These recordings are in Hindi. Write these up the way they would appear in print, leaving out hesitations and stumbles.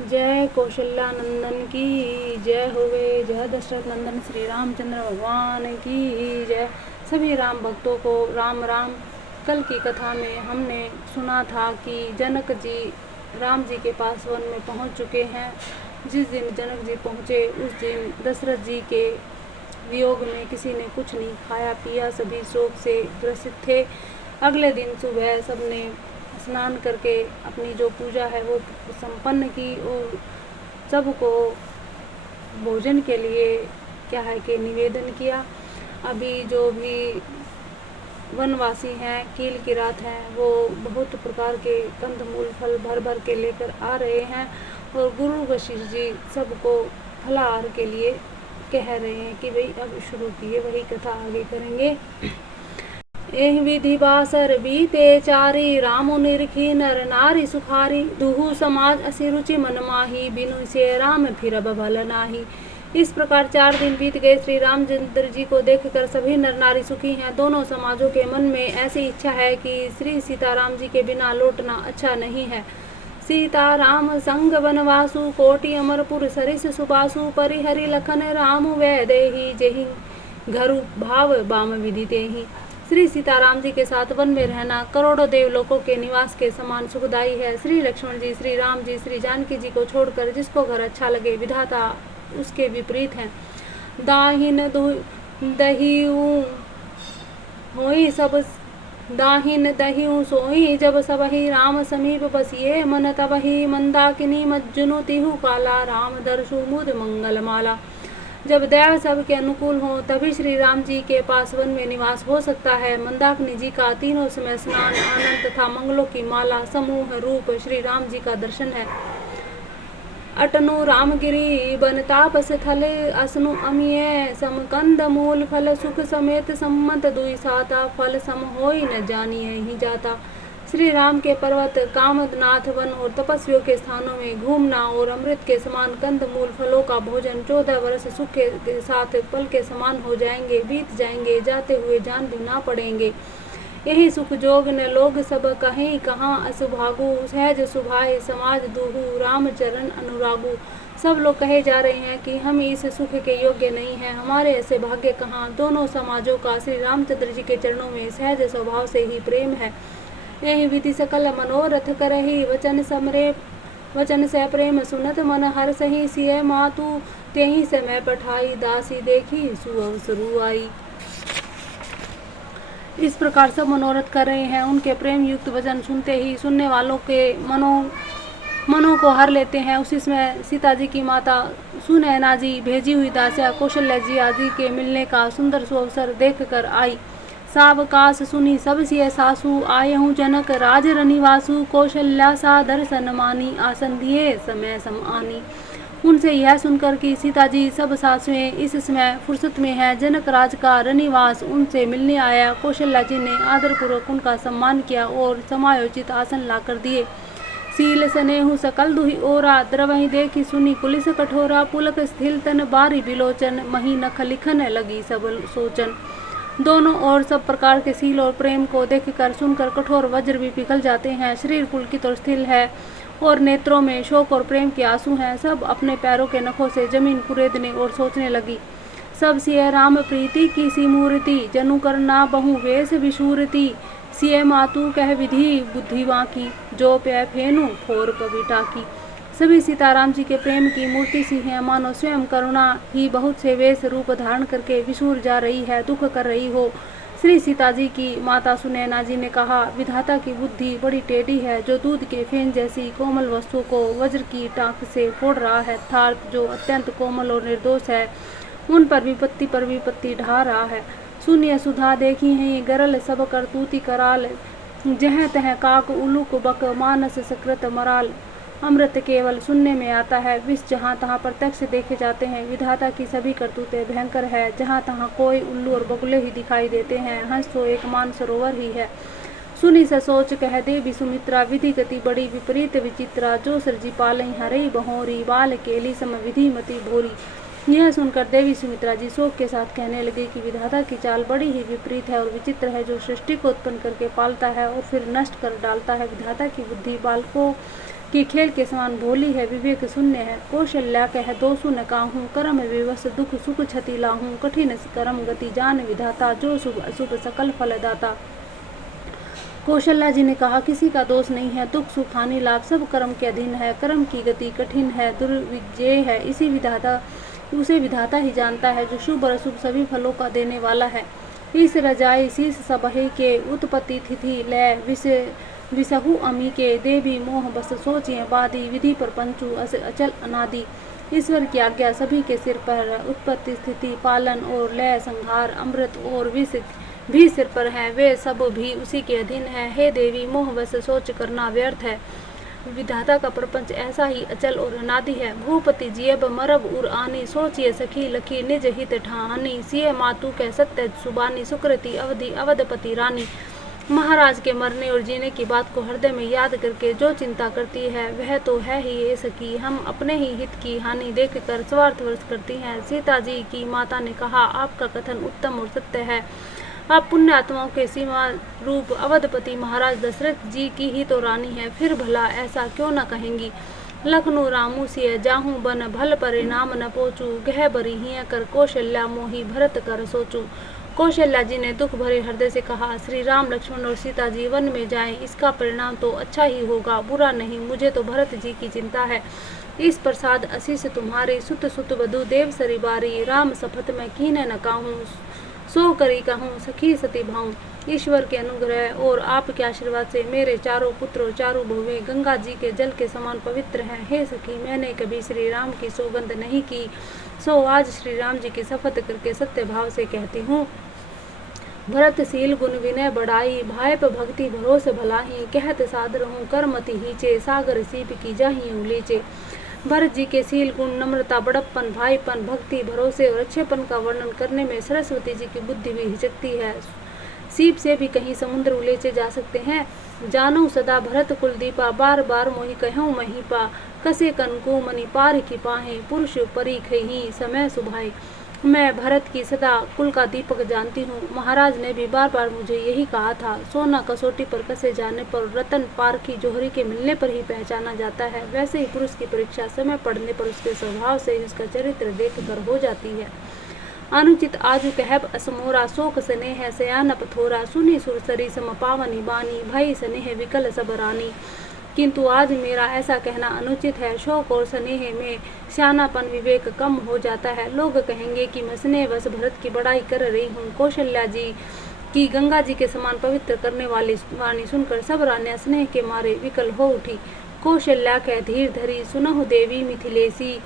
जय कौशल्या नंदन की जय होवे, जय दशरथ नंदन श्री रामचंद्र भगवान की जय। सभी राम भक्तों को राम राम। कल की कथा में हमने सुना था कि जनक जी राम जी के पास वन में पहुंच चुके हैं। जिस दिन जनक जी पहुंचे उस दिन दशरथ जी के वियोग में किसी ने कुछ नहीं खाया पिया, सभी शोक से ग्रसित थे। अगले दिन सुबह सबने स्नान करके अपनी जो पूजा है वो संपन्न की और सबको भोजन के लिए क्या है कि निवेदन किया। अभी जो भी वनवासी हैं, कील की रात हैं, वो बहुत प्रकार के कंदमूल फल भर भर के लेकर आ रहे हैं और गुरु वशिष्ठ जी सबको फलाहार के लिए कह रहे हैं कि भाई अब शुरू किए, वही कथा आगे करेंगे। एहि विधि बासर बीते चारी, रामु निरखी नर नारी सुखारी, दुहु समाज असी रुचि मन माही, बिनु से राम फिरब भल नाही। इस प्रकार 4 दिन बीत गए। श्री रामचंद्र जी को देखकर सभी नर नारी सुखी हैं। दोनों समाजों के मन में ऐसी इच्छा है कि श्री सीताराम जी के बिना लौटना अच्छा नहीं है। सीताराम संग वनवासु, कोटि अमरपुर सरिस सुबासु, परिहरि लखन राम वैदेही, जेहि घरु भाव बाम विधि तेहि। श्री सीताराम जी के साथ वन में रहना करोड़ों देवलोकों के निवास के समान सुखदायी है। श्री लक्ष्मण जी, श्री राम जी, श्री जानकी जी को छोड़कर जिसको घर अच्छा लगे, विधाता उसके विपरीत हैं। दाहिन दहिऊ होई सब दाहिन दहिऊ सोई, जब सबही राम समीप बसिए, मन तबही मंदाकिनी मज्जुनु तिहु काला, राम दर्शु मुद मंगल माला। जब दैव सब के अनुकूल हो तभी श्री राम जी के पास वन में निवास हो सकता है। मंदाकिनी जी का तीनों समय स्नान, आनंद तथा मंगलों की माला समूह रूप श्री राम जी का दर्शन है। अटनु रामगिरी बन तापस थल, असनु अमिय समकंद मूल फल, सुख समेत सम्मत दुई साता, फल सम होई न जानिए ही जाता। श्री राम के पर्वत कामनाथ वन और तपस्वियों के स्थानों में घूमना और अमृत के समान कंद मूल फलों का भोजन 14 वर्ष सुख के साथ पल के समान हो जाएंगे, बीत जाएंगे, जाते हुए जान भी ना पड़ेंगे। यही सुख जोग न लोग सब कहीं कहाँ, असुभागु सहज सुभाए समाज दूहु, राम चरण अनुरागु। सब लोग कहे जा रहे हैं कि हम इस सुख के योग्य नहीं हैं, हमारे ऐसे भाग्य कहाँ। दोनों समाजों का श्री रामचंद्र जी के चरणों में सहज स्वभाव से ही प्रेम है। यही विधि सकल मनोरथ करही, वचन से प्रेम सुनत मन हर सही, सिय मातु तेहि समय पठाई, दासी देखी सुअवसरु आई। इस प्रकार सब मनोरथ कर रहे हैं। उनके प्रेम युक्त वचन सुनते ही सुनने वालों के मनों को हर लेते हैं। उसी समय सीता जी की माता सुनैना जी भेजी हुई दासिया कौशल्या जी आदि के मिलने का सुंदर सुअवसर देख कर आई। सावकाश सुनी सब सिय सासु, आयहु जनक राज रनिवासु, कौशल्या सा दर्शन मानी, आसन दिए समय सम आनी। उनसे यह सुनकर कि सीता जी सब सासुएं इस समय फुर्सत में है, जनक राज का रनिवास उनसे मिलने आया। कौशल्या जी ने आदरपूर्वक उनका सम्मान किया और समायोचित आसन लाकर दिए। सील स्नेहु सकल दुहि ओरा, द्रवहि देखी सुनी कुलिस कठोरा, पुलक स्थिल तन बारी बिलोचन, मही नख लिखन लगी सब सोचन। दोनों ओर सब प्रकार के सील और प्रेम को देखकर सुनकर कठोर वज्र भी पिघल जाते हैं। शरीर पुलकित और स्थिर है और नेत्रों में शोक और प्रेम के आंसू हैं। सब अपने पैरों के नखों से जमीन कुरेदने और सोचने लगी। सब सिय राम प्रीति की सी मूर्ति, जनु करना बहु वेश विशूरती, सिय मातु कह विधि बुद्धिवा की, जो प्य फेनु फोर पविटा की। सभी सीताराम जी के प्रेम की मूर्ति सी हैं, मानो स्वयं करुणा ही बहुत से वेश रूप धारण करके विशूर जा रही है, दुख कर रही हो। श्री सीता जी की माता सुनैना जी ने कहा, विधाता की बुद्धि बड़ी टेढ़ी है, जो दूध के फेन जैसी कोमल वस्तु को वज्र की टाँक से फोड़ रहा है, अर्थात जो अत्यंत कोमल और निर्दोष है उन पर विपत्ति ढा रहा है। सुनिय सुधा देखी है गरल सब करतूती कराल, जह तह काक उलुक बक मानस सकृत मराल। अमृत केवल सुनने में आता है, विष जहाँ तहाँ प्रत्यक्ष देखे जाते हैं। विधाता की सभी करतूतें भयंकर है, जहाँ तहाँ कोई उल्लू और बगुले ही दिखाई देते हैं, हंस तो एक मान सरोवर ही है। सुनी स सोच कह देवी सुमित्रा, विधि गति बड़ी विपरीत विचित्रा, जो सरजी पालई हरई बहोरी, बाल केली सम विधि मति भोरी। यह सुनकर देवी सुमित्रा जी शोक के साथ कहने लगी कि विधाता की चाल बड़ी ही विपरीत है और विचित्र है, जो सृष्टि को उत्पन्न करके पालता है और फिर नष्ट कर डालता है। विधाता की बुद्धि बालकों कि खेल के समान भोली है, विवेक शून्य है। कौशल्या कह दोषु न काहूँ, कर्म विवश दुख सुख क्षति लाहूँ। कठिन कर्म गति जान विधाता, जो शुभ अशुभ सकल फल दाता। कौशल्या जी ने कहा, किसी का दोष नहीं है, दुख सुख हानि लाभ सब कर्म के अधीन है। कर्म की गति कठिन है, दुर्विजय है, उसे विधाता ही जानता है, जो शुभ और अशुभ सभी फलों का देने वाला है। इस रजाई शीस सबहि के, उत्पत्ति तिथि लय विसहु अमी के। देवी मोह बस सोचिए बादी, विधि पर पंचु अचल अनादि। ईश्वर की आज्ञा सभी के सिर पर, उत्पत्ति स्थिति पालन और लय संहार, अमृत और विष भी सिर पर है, वे सब भी उसी के अधीन है। हे देवी, मोह बस सोच करना व्यर्थ है, विधाता का प्रपंच ऐसा ही अचल और अनादि है। भूपति जियब मरब उर आनी, सोचिए सखी लखी निज हित ठानी। सिय मातु कह सत्य सुबानी, सुकृति अवधि अवधपति रानी। महाराज के मरने और जीने की बात को हृदय में याद करके जो चिंता करती है, वह तो है ही ये सखी। हम अपने ही हित की हानि देखकर स्वार्थवश करती हैं। सीता जी की माता ने कहा, आपका कथन उत्तम और सत्य है। आप पुण्य आत्माओं के सीमा रूप अवधपति महाराज दशरथ जी की ही तो रानी है, फिर भला ऐसा क्यों न कहेंगी। लखनऊ रामू सिय जाहू बन, भल परिणाम न पोचू। गह बरी हिय कर कौशल्या मोही, भरत कर सोचू। कौशल्या जी ने दुख भरे हृदय से कहा, श्री राम लक्ष्मण और सीता जी वन में जाएं, इसका परिणाम तो अच्छा ही होगा, बुरा नहीं। मुझे तो भरत जी की चिंता है। इस प्रसाद आशीष तुम्हारी, सुत सुत वधु देव सरी बारी। राम सपथ में कीने न काहूँ, सो करी कहूँ सखी सती भाऊँ। ईश्वर के अनुग्रह और आपके आशीर्वाद से मेरे चारों पुत्र और चारों बहुएं गंगा जी के जल के समान पवित्र हैं। हे सखी, मैंने कभी श्री राम की सौगंध नहीं की, सो आज श्री राम जी की शपथ करके सत्य भाव से कहती हूँ। भरतशील गुण विनय बढ़ाई, भाइप भक्ति भरोसे भलाही। कहत सादर हूँ करमति हीचे, सागर सीप की जाही उलीचे। भरत जी के शील गुण, नम्रता, बड़प्पन, भाईपन, भक्ति, भरोसे और अच्छेपन का वर्णन करने में सरस्वती जी की बुद्धि भी हिचकती है। सीप से भी कहीं समुद्र उलेचे जा सकते हैं। जानू सदा भरत कुल दीपा, बार बार मोहि कहूँ महीपा। कसे कनकु मणि पार की पाहे, पुरुष परी खही समय सुभाए। मैं भरत की सदा कुल का दीपक जानती हूँ। महाराज ने भी बार बार मुझे यही कहा था। सोना कसौटी पर कसे जाने पर, रतन पारखी जोहरी के मिलने पर ही पहचाना जाता है, वैसे ही पुरुष की परीक्षा समय पड़ने पर उसके स्वभाव से ही उसका चरित्र देख कर हो जाती है। अनुचित आजु कहब असमोरा, शोक स्नेह सयान पथोरा। सुनी सुरसरी सम पावनी बानी, भई स्नेह विकल सब रानी। किंतु आज मेरा ऐसा कहना अनुचित है। शोक और स्नेह में सियानापन विवेक कम हो जाता है। लोग कहेंगे कि मैं स्नेहवश भरत की बड़ाई कर रही हूँ। कौशल्या जी की गंगा जी के समान पवित्र करने वाली वाणी सुनकर सब रानियां स्नेह के मारे विकल हो उठी। कौशल्या कह धीर धरी, सुनहु देवी मिथिलेसी।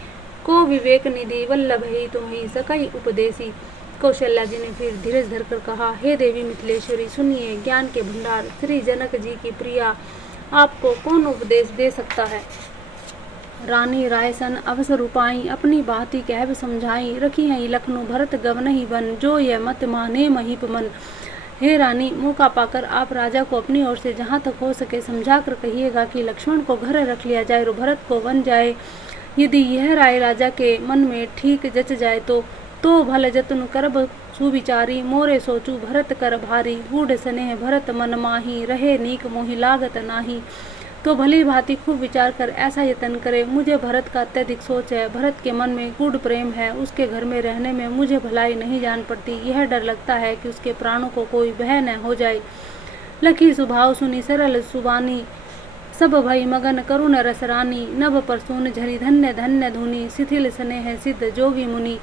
को विवेक निधि वल्लभ ही तुम्ही, सकई उपदेसी। कौशल्या जी ने फिर धीरज धरकर कहा, हे देवी मिथिलेश्वरी, सुनिए ज्ञान के भंडार, श्री जनक जी की प्रिया, आपको कौन उपदेश दे सकता है। रानी रायसन अवसर उपाई, अपनी बाती कहब समझाई। रखी है लखनऊ भरत गवन ही बन, जो यह मत माने महीप मन। हे रानी, मौका पाकर आप राजा को अपनी ओर से जहाँ तक हो सके समझा कर कहिएगा कि लक्ष्मण को घर रख लिया जाए और भरत को वन जाए। यदि यह राय राजा के मन में ठीक जच जाए तो भल जतन करब सुविचारी। मोरे सोचू भरत कर भारी, गूढ़ स्नेह भरत मन माही। रहे नीक मोहि लागत नाही, तो भली भांति खूब विचार कर ऐसा यत्न करे। मुझे भरत का अत्यधिक सोच है। भरत के मन में गूढ़ प्रेम है। उसके घर में रहने में मुझे भलाई नहीं जान पड़ती। यह डर लगता है कि उसके प्राणों को कोई भय न हो जाए। लखी स्वभाव सुनी सरल सुबानी, सब भई मगन करुण रसरानी। नभ परसून झरी धन्य धन्य धुनी, शिथिल स्नेह सिद्ध जोगी मुनि।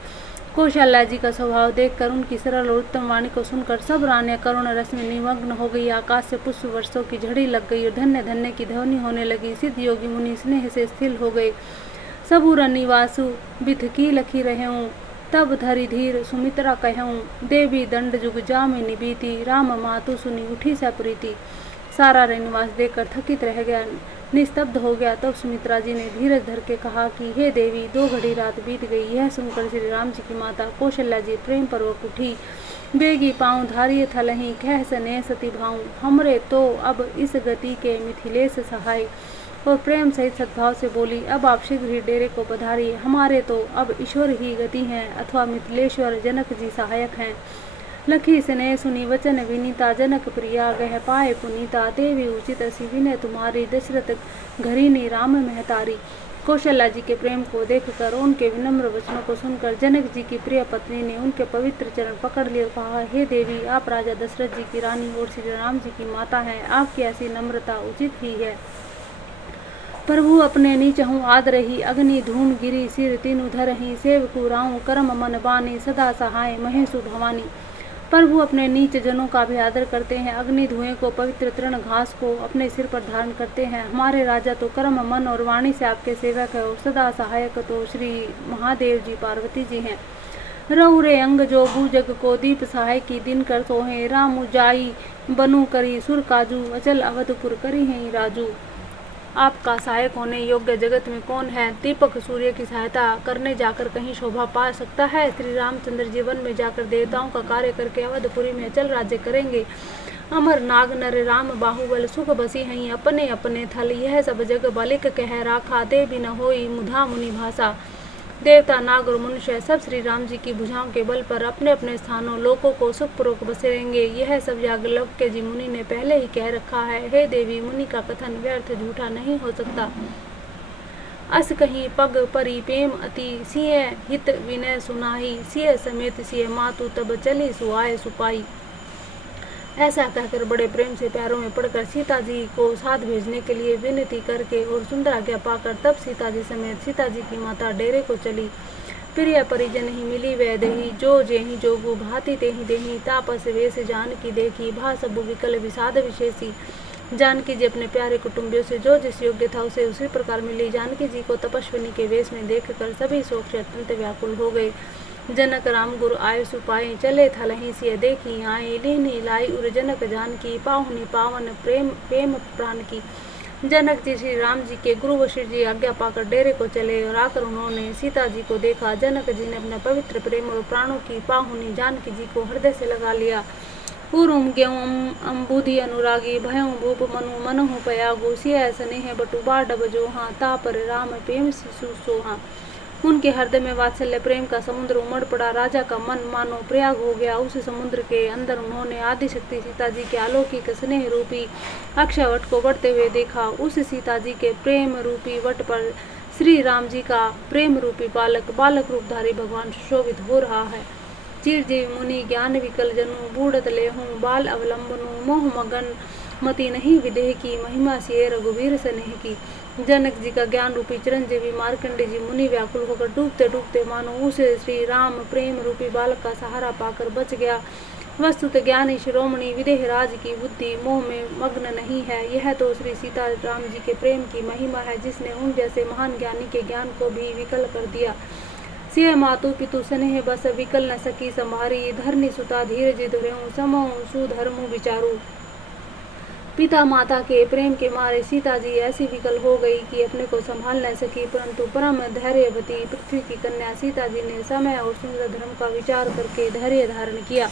कौशल्या जी का स्वभाव देखकर, उनकी सरल और उत्तम वाणी को सुनकर सब रानियां करुण रस में निमग्न हो गई। आकाश से पुष्प वर्षों की झड़ी लग गई और धन्य धन्य की ध्वनि होने लगी। सिद्ध योगी मुनि स्नेह से स्थिर हो गए। सबूर निवासु बिथ की लखी रहूं, तब धरी धीर सुमित्रा कहूं। देवी दंड जुग जामिनी बीती, राम मातु सुनी उठी सप्रीति। सारा निवास देखकर थकित रह गया, निस्तब्ध हो गया। तब सुमित्रा जी ने धीरज धर के कहा कि हे देवी, 2 घड़ी रात बीत गई। यह सुनकर श्री राम जी की माता कौशल्या जी प्रेम पूर्वक उठी। बेगी पाँव धारिय थलही, कह स्नेह सती भाऊं। हमरे तो अब इस गति के मिथिलेश सहाय। और प्रेम सहित सद्भाव से बोली, अब आप शीघ्र ही डेरे को पधारिए। हमारे तो अब ईश्वर ही गति हैं, अथवा मिथिलेश्वर जनक जी सहायक हैं। लखी स्नेह सुनी वचन विनीता, जनक प्रिया गह पाए पुनीता। देवी उचित असी विनय तुम्हारी, दशरथ घरिनी राम महतारी। कौशल्या जी के प्रेम को देखकर, उनके विनम्र वचनों को सुनकर जनक जी की प्रिय पत्नी ने उनके पवित्र चरण पकड़ लिए और कहा, हे देवी, आप राजा दशरथ जी की रानी और श्री राम जी की माता हैं, आपकी ऐसी नम्रता उचित ही है। प्रभु अपने नीचहु आदरही, अग्नि धूम गिरी सिर तीनु धरही। सेवकु राहु कर्म मन बानी, सदा सहाय महेशु भवानी। प्रभु अपने नीच जनों का भी आदर करते हैं, अग्नि धुएं को, पवित्र तृण घास को अपने सिर पर धारण करते हैं। हमारे राजा तो कर्म मन और वाणी से आपके सेवक है और सदा सहायक तो श्री महादेव जी पार्वती जी हैं। रौरे अंग जो भूजग को दीप सहाय की, दिन कर सोहे राम जाई बनु करी। सुर काजू अचल अवधपुर करी हैं राजू। आपका सहायक होने योग्य जगत में कौन है? दीपक सूर्य की सहायता करने जाकर कहीं शोभा पा सकता है? श्री रामचंद्र जीवन में जाकर देवताओं का कार्य करके अवधपुरी में अचल राज्य करेंगे। अमर नाग नर राम बाहुबल, सुख बसी हैं अपने अपने थल। यह सब जग बालिक कह राखा, दे बिन होई मुधा मुनि भाषा। देवता नाग और मनुष्य सब श्री राम जी की भुजाओं के बल पर अपने अपने स्थानों लोकों को सुखपूर्वक बसेंगे। यह सब याज्ञवल्क्य जी मुनि ने पहले ही कह रखा है। हे देवी, मुनि का कथन व्यर्थ झूठा नहीं हो सकता। अस कहीं पग परी प्रेम अति, सिय हित विनय सुनाही। सिय समेत सिय मातु, तब चली सुआय सुपाई। ऐसा कहकर बड़े प्रेम से पैरों में पड़कर सीता जी को साथ भेजने के लिए विनती करके और सुंदर आज्ञा पाकर तब सीता जी समेत सीता जी की माता डेरे को चली। प्रिय परिजन ही मिली वह दही, जो जेहि जोगु भांति तेहि देही। तापस वेश जानकी देखी, भा सबु विकल विषाद विशेषी। जानकी जी अपने प्यारे कुटुंबियों से जो जिस योग्य था उसे उसी प्रकार मिली। जानकी जी को तपस्विनी के वेश में देखकर सभी शोक से अत्यंत व्याकुल हो गए। जनक राम गुरु आय सुपाई, चले थलहि सिय देखी आए। लीनी लाई उर जनक जानकी, पाहुनी पावन प्रेम प्रेम प्राण की। जनक जी श्री राम जी के गुरु वशिष्ठ जी आज्ञा पाकर डेरे को चले और आकर उन्होंने सीता जी को देखा। जनक जी ने अपने पवित्र प्रेम और प्राणों की पाहुनी जानकी जी को हृदय से लगा लिया। पूर्व गेहूँ अम्बुधि अनुरागी, भयों भूप मनु मनहु पयागु। सिय स्नेह बटु बाडब जोहा, तापर राम प्रेम शिशु सोहा। उनके हृदय में वात्सल्य प्रेम का समुद्र उमड़ पड़ा। राजा का मन मानो प्रयाग हो गया। उस समुद्र के अंदर उन्होंने आदिशक्ति सीता जी के अलौकिक स्नेह रूपी अक्षय वट को बढ़ते हुए देखा। उस सीता जी के प्रेम रूपी वट पर श्री राम जी का प्रेम रूपी बालक रूपधारी भगवान सुशोभित हो रहा है। चिरजीव मुनि ज्ञान विकल जनु, बूढ़त लेहूं बाल अवलंबनु। मोह मगन मति नहीं विदेह की, महिमा सिए रघुवीर स्नेह की। जनक जी का ज्ञान रूपी चिरंजीवी मार्कंडे जी मुनि व्याकुल होकर डूबते डूबते मानो उसे श्री राम प्रेम रूपी बालक का सहारा पाकर बच गया। वस्तुत ज्ञानी शिरोमणि विदेह राज की बुद्धि मोह में मग्न नहीं है। यह तो श्री सीता राम जी के प्रेम की महिमा है, जिसने उन जैसे महान ज्ञानी के ज्ञान को भी विकल कर दिया। सिय मातु पितु स्नेह बस, विकल न सकी संभारी। धरनी सुता धीरज धुर्यु, समो सुधर्मु विचारू। पिता माता के प्रेम के मारे सीता जी ऐसी विकल हो गई कि अपने को संभाल न सकी, परंतु परम धैर्यवती पृथ्वी की कन्या सीता जी ने समय और सुंदर धर्म का विचार करके धैर्य धारण किया।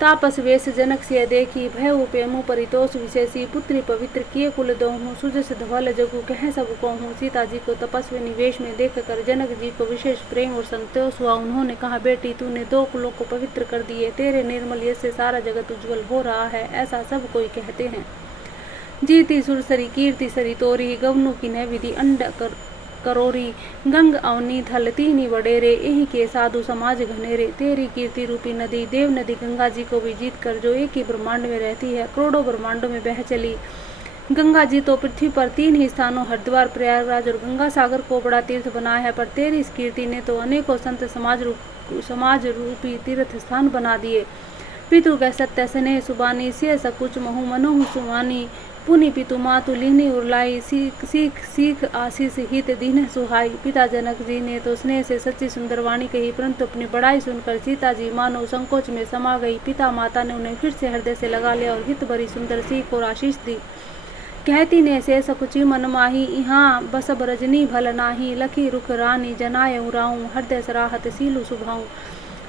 तापस वेश जनक सिय देखी, भय उपेमु परितोष विशेषी। पुत्री पवित्र किए कुल दोहूँ, सुजस धवल जगु कह सब कहूँ। सीता जी को तपस्वी निवेश में देखकर जनक जी को विशेष प्रेम और संतोष हुआ। उन्होंने कहा, बेटी तूने 2 कुलों को पवित्र कर दिए, तेरे निर्मल यश से सारा जगत उज्जवल हो रहा है, ऐसा सब कोई कहते हैं। जीती सुरसरी कीर्ति सरी तोरी, गवनु की न विधि अंड करोरी। गंग अवनी थल तीनी वडेरे, यही के साधु समाज घनेरे। तेरी कीर्ति रूपी नदी देव नदी गंगा जी को भी जीत कर, जो एक ही ब्रह्मांड में रहती है, करोड़ों ब्रह्मांडों में बह चली। गंगा जी तो पृथ्वी पर 3 ही स्थानों हरिद्वार, प्रयागराज और गंगा सागर को बड़ा तीर्थ बनाया है, पर तेरी इस कीर्ति ने तो अनेकों संत समाज रूपी तीर्थ स्थान बना दिए। पितु का सत्य स्नेह सुबानी, सिय सकुच महु मनोहु सुहानी। पुनि पितु मातु लीनी उरलाई, सीख आशीष हित दीन सुहाई। पिता जनक जी ने तो स्नेह से सच्ची सुंदर वाणी कही, परंतु अपनी बड़ाई सुनकर सीता जी मानो संकोच में समा गई। पिता माता ने उन्हें फिर से हृदय से लगा लिया और हित भरी सुंदर सीख और आशीष दी। कहती ने से सकुची मन माही, यहाँ बसब रजनी भल नाही। लखी रुख रानी जनाय उराऊं, हृदय सराहत सीलु सुभाऊं।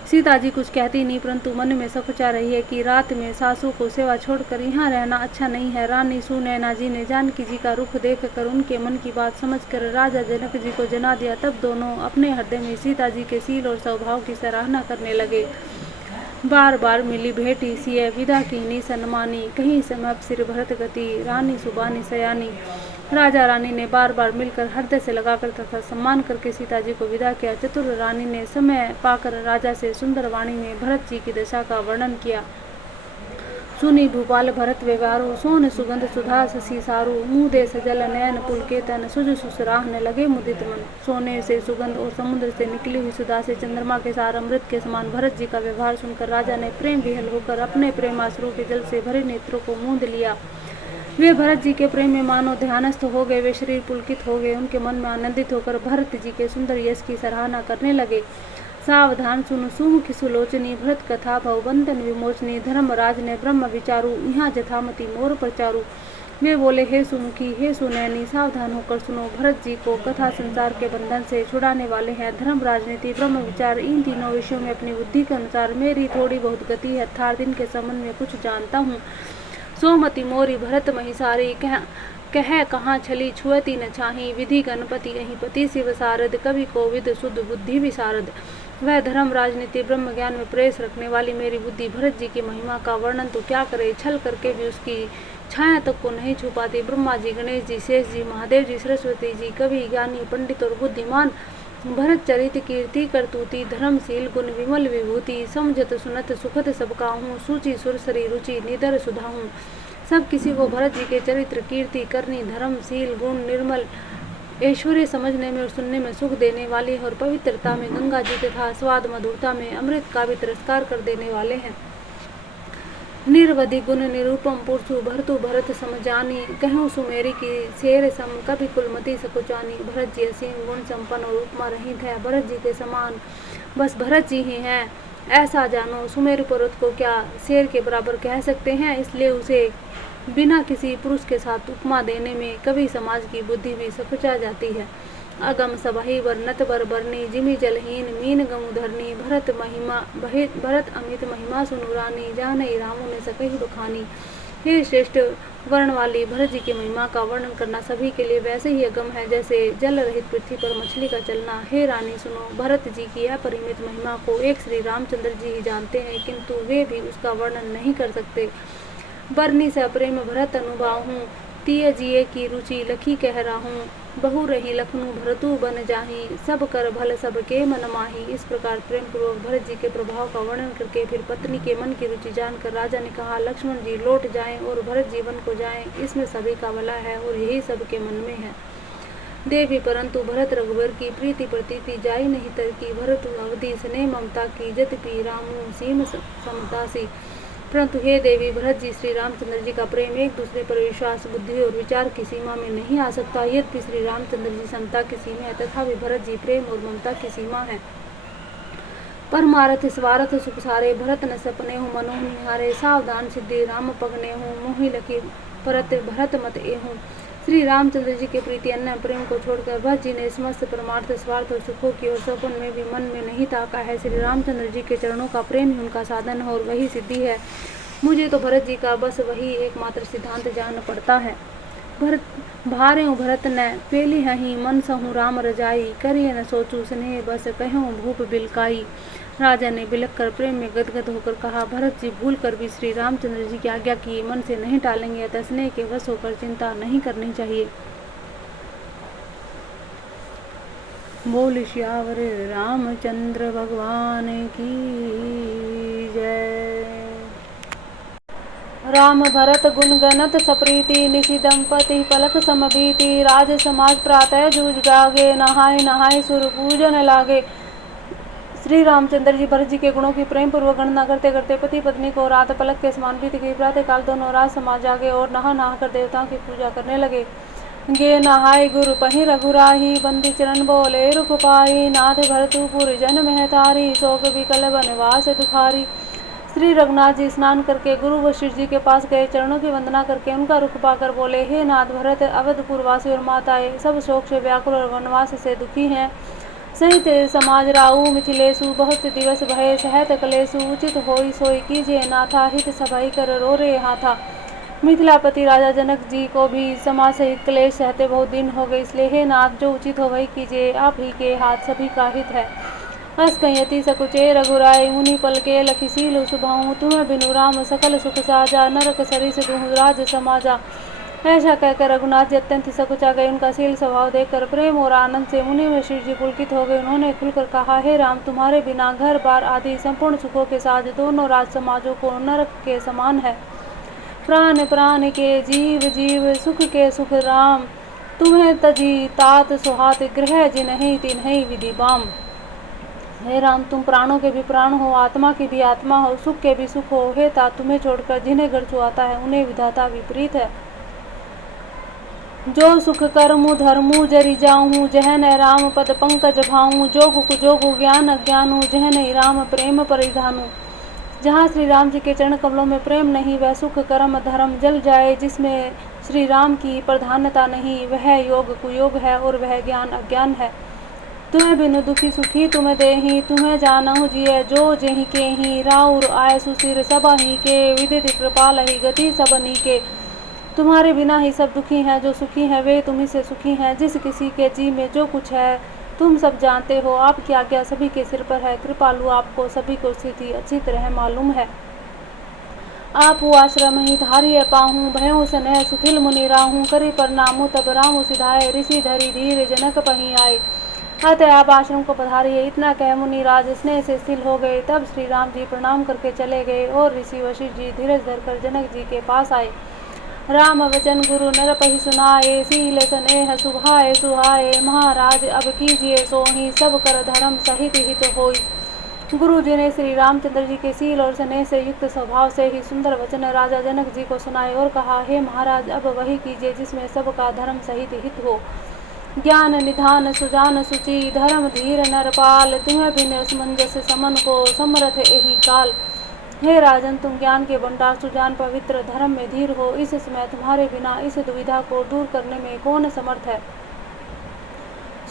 सीता जी कुछ कहती नहीं, परंतु मन में सकुचा रही है कि रात में सासू को सेवा छोड़कर यहाँ रहना अच्छा नहीं है। रानी सुनैना जी ने जानकी जी का रुख देखकर उनके मन की बात समझकर राजा जनक जी को जना दिया। तब दोनों अपने हृदय में सीता जी के शील और स्वभाव की सराहना करने लगे। बार बार मिली भेटी सिय विदा कीनी सन्मानी, कहीं समप सिर भरत गति, रानी सुबानी सयानी। राजा रानी ने बार बार मिलकर हृदय से लगाकर तथा सम्मान करके सीता जी को विदा किया। चतुर रानी ने समय पाकर राजा से सुंदर वाणी में भरत जी की दशा का वर्णन किया। सुनी भूपाल भरत व्यवहारो, सोन सुगंध सुधा शशि सारू, मुँह दे सजल नयन पुलकेतन, सुज सुसराहने लगे मुदित मन। सोने से सुगंध और समुद्र से निकली हुई सुधा से चंद्रमा के सार अमृत के समान भरत जी का व्यवहार सुनकर राजा ने प्रेम विहल होकर अपने प्रेमाश्रु के जल से भरे नेत्रों को मूंद लिया। वे भरत जी के प्रेम में मानो ध्यानस्थ हो गए। वे शरीर पुलकित हो गए। उनके मन में आनंदित होकर भरत जी के सुंदर यश की सराहना करने लगे। सावधान सुन सुमुखी सुलोचनी, भरत कथा भव बंधन विमोचनी, धर्मराज ने ब्रह्म विचारू, यहाँ जथामति मोर प्रचारू। वे बोले, हे सुमुखी, हे सुनैनी, सावधान होकर सुनो। भरत जी को कथा संसार के बंधन से छुड़ाने वाले हैं। धर्म, राजनीति, ब्रह्म विचार, इन तीनों विषयों में अपनी बुद्धि के अनुसार मेरी थोड़ी बहुत गति है। अर्थात इनके संबंध में कुछ जानता हूँ। सोमति मोरी भरत महिसारी, कह कहाँ छली छुअती न चाही, विधि गणपति यही पति शिव सारद, कवि कोविद शुद्ध बुद्धि विशारद। वह धर्म, राजनीति, ब्रह्म ज्ञान में प्रेस रखने वाली मेरी बुद्धि भरत जी की महिमा का वर्णन तो क्या करे, छल करके भी उसकी छाया तक को नहीं छुपाती। ब्रह्मा जी, गणेश जी, शेष जी, महादेव जी, सरस्वती जी, कवि, ज्ञानी, पंडित और बुद्धिमान भरत चरित कीर्ति करतूती, धर्मशील गुण विमल विभूति, समझत सुनत सुखद सबका हूँ, सूची सुरसरी रुचि निधर सुधा हूँ। सब किसी को भरत जी के चरित्र कीर्ति करनी, धर्मशील गुण निर्मल ऐश्वर्य समझने में और सुनने में सुख देने वाले हैं और पवित्रता में गंगा जी तथा स्वाद मधुरता में अमृत का भी तिरस्कार कर देने वाले हैं। निर्वधि गुण निरूपम पुरुषु, भरतु भरत समझानी, कहूँ सुमेरी की शेर सम, कभी कुलमती सकुचानी। भरत जी असीम गुण संपन्न और उपमा रहित है। भरत जी के समान बस भरत जी ही हैं, ऐसा जानो। सुमेरु पर्वत को क्या शेर के बराबर कह सकते हैं, इसलिए उसे बिना किसी पुरुष के साथ उपमा देने में कवि समाज की बुद्धि भी सकुचा जाती है। अगम सबहि वर्णत बर बरनी, जिमि जलहीन मीन गमु धरनी, भरत अमित महिमा सुनुरानी, जानई रामों ने सकहि बखानी। हे श्रेष्ठ वर्ण वाली भरत जी की महिमा का वर्णन करना सभी के लिए वैसे ही अगम है जैसे जल रहित पृथ्वी पर मछली का चलना। हे रानी सुनो, भरत जी की यह परिमित महिमा को एक श्री रामचंद्र जी ही जानते हैं, किंतु वे भी उसका वर्णन नहीं कर सकते। बरनी से प्रेम भरत अनुभाव हूँ, तिय जिये की रुचि लखी कह रहा हूँ, बहु रही लखनऊ भरतु बन जाही, सब कर भल सबके मन माही। इस प्रकार प्रेम पूर्वक भरत जी के प्रभाव का वर्णन करके फिर पत्नी के मन की रुचि जानकर राजा ने कहा, लक्ष्मण जी लौट जाएं और भरत जी वन को जाएं, इसमें सभी का भला है और यही सबके मन में है। देवी परंतु भरत रघुवर की प्रीति प्रतीति जाई नहीं तरकी, भरत अवधि स्नेह ममता की जतपि रामू सीम समतासी। परंतु हे देवी, भरत जी श्री रामचंद्र जी का प्रेम एक दूसरे पर विश्वास, बुद्धि और विचार की सीमा में नहीं आ सकता। यद्यपि श्री रामचंद्र जी समता की सीमा है, तथापि भरत जी प्रेम और ममता की सीमा है। परमारथ स्वार्थ सुख सारे, भरत न सपने हूँ मनोह निहारे, सावधान सिद्धि राम पगने हूँ, मोहि लखी परत भरत मत ए हूँ। श्री रामचंद्र जी के प्रीति अन्य प्रेम को छोड़कर भरत जी ने समस्त परमार्थ स्वार्थ और सुखों की ओर सपन में भी मन में नहीं ताका है। श्री रामचंद्र जी के चरणों का प्रेम ही उनका साधन है और वही सिद्धि है। मुझे तो भरत जी का बस वही एकमात्र सिद्धांत जानना पड़ता है। भार्यों भरत न पेली हही, मन सहूँ राम रजाई, करिए न सोचू स्नेह बस कहूँ भूप बिलकाई। राजा ने बिलक कर प्रेम में गदगद होकर कहा, भरत जी भूल कर भी श्री रामचंद्र जी की आज्ञा की मन से नहीं टालेंगे, अतः स्नेह के वश होकर चिंता नहीं करनी चाहिए। बोल श्यावर रामचंद्र भगवान की जय। राम भरत गुण गणत सप्रीति, निशि दंपति पलक समबीति, राज समाज प्रातः जूझ जागे, नहाय नहाय सुर पूजन लागे। श्री रामचंद्र जी भरत जी के गुणों की प्रेम पूर्वक गणना करते करते पति पत्नी को रात पलक के समान बीत गई। प्रातः काल दोनों राज समाज जागे और नहा नहा कर देवताओं की पूजा करने लगे। गे नहाय गुरु पहि रघुराही, बंदी चरण बोले रुख पाई, नाथ भरतुपुर जन महतारी, शोक विकल बनवास दुखारी। श्री रघुनाथ जी स्नान करके गुरु वशिष्ठ जी के पास गए। चरणों की वंदना करके उनका रुख पाकर बोले, हे नाथ भरत, अवधपुर वासी और माताएं सब शोक से व्याकुल और वनवास से दुखी हैं। सहित समाज राऊ मिथिलेशु बहुत दिवस भय सहत कलेशु उचित होई सोई कीजिए नाथा हित सभई कर रो रे हाथा। मिथिलापति राजा जनक जी को भी समाज सहित क्लेश सहते बहुत दिन हो गए, इसलिए हे नाथ जो उचित हो वही कीजिए, आप ही के हाथ सभी का हित है। अस कयति सकुचे रघुराय मुनि पल के लखीसीलु सुभाऊं तुम्हें बिनु राम सकल सुख साजा नरक सरिस दुहु राज समाजा। ऐसा कहकर रघुनाथ जी अत्यंत सकुचा गए। उनका शील स्वभाव देखकर प्रेम और आनंद से मुनि वशिष्ठ जी पुलकित हो गए। उन्होंने खुलकर कहा, हे राम, तुम्हारे बिना घर बार आदि संपूर्ण सुखों के साथ दोनों राज समाजों को नरक के समान है। प्राण प्राण के जीव जीव सुख के सुख राम, तुम्हें तजी तात सुहात गृह जिन्हीं तिन्हीं विधि बाम। हे राम, तुम प्राणों के भी प्राण हो, आत्मा की भी आत्मा हो, सुख के भी सुख हो। हे तात, तुम्हें छोड़कर जिन्हें घर छुआता है उन्हें विधाता विपरीत है। जो सुख कर्मु धर्मु जरि जाऊँ जह न राम पद पंकज भाऊँ। जोगु जोगु ज्ञान अज्ञानु जह नहीं राम प्रेम परिधानु। जहाँ श्री राम जी के चरण कमलों में प्रेम नहीं, वह सुख कर्म धर्म जल जाए। जिसमें श्री राम की प्रधानता नहीं, वह योग कुयोग है और वह ज्ञान अज्ञान है। तुम्हें बिनु दुखी सुखी तुम्हें देही, तुम्हें जानहु जिय जो जेहि के ही। राउर आय सुशिर सब ही के, विदित कृपाल ही गति सबनी के। तुम्हारे बिना ही सब दुखी हैं, जो सुखी हैं वे तुम्ही से सुखी हैं। जिस किसी के जी में जो कुछ है तुम सब जानते हो, आपकी आज्ञा सभी के सिर पर है। कृपालु आपको सभी को स्थिति अच्छी तरह मालूम है। आप आश्रम ही धारिय पाहूँ, भयों स्नेह शिथिल मुनि राहूँ। करी प्रणामु तब रामु सिधाए, ऋषि धरि धीर जनक पहीं आए। अतः आप आश्रम को पधारिए। इतना कह मुनि राज स्नेह से स्थिर हो गए। तब श्री राम जी प्रणाम करके चले गए और ऋषि वशिष्ठ जी धीरज धरकर जनक जी के पास आए। राम वचन गुरु नरपहि सुनाए, शील स्नेह सुभाए सुहाए। महाराज अब कीजिए सोही, सब कर धर्म सहित हित होई। गुरु जी ने श्री रामचंद्र जी के शील और स्नेह से युक्त स्वभाव से ही सुंदर वचन राजा जनक जी को सुनाए और कहा, हे महाराज, अब वही कीजिए जिसमें सबका धर्म सहित हित हो। ज्ञान निधान सुजान सुचि, धर्म धीर नरपाल। तुम्हें बिन असमंजस समन को, समरथ एहि काल। हे राजन, तुम ज्ञान के भंडार, सुजान पवित्र, धर्म में धीर हो। इस समय तुम्हारे बिना इस दुविधा को दूर करने में कौन समर्थ है।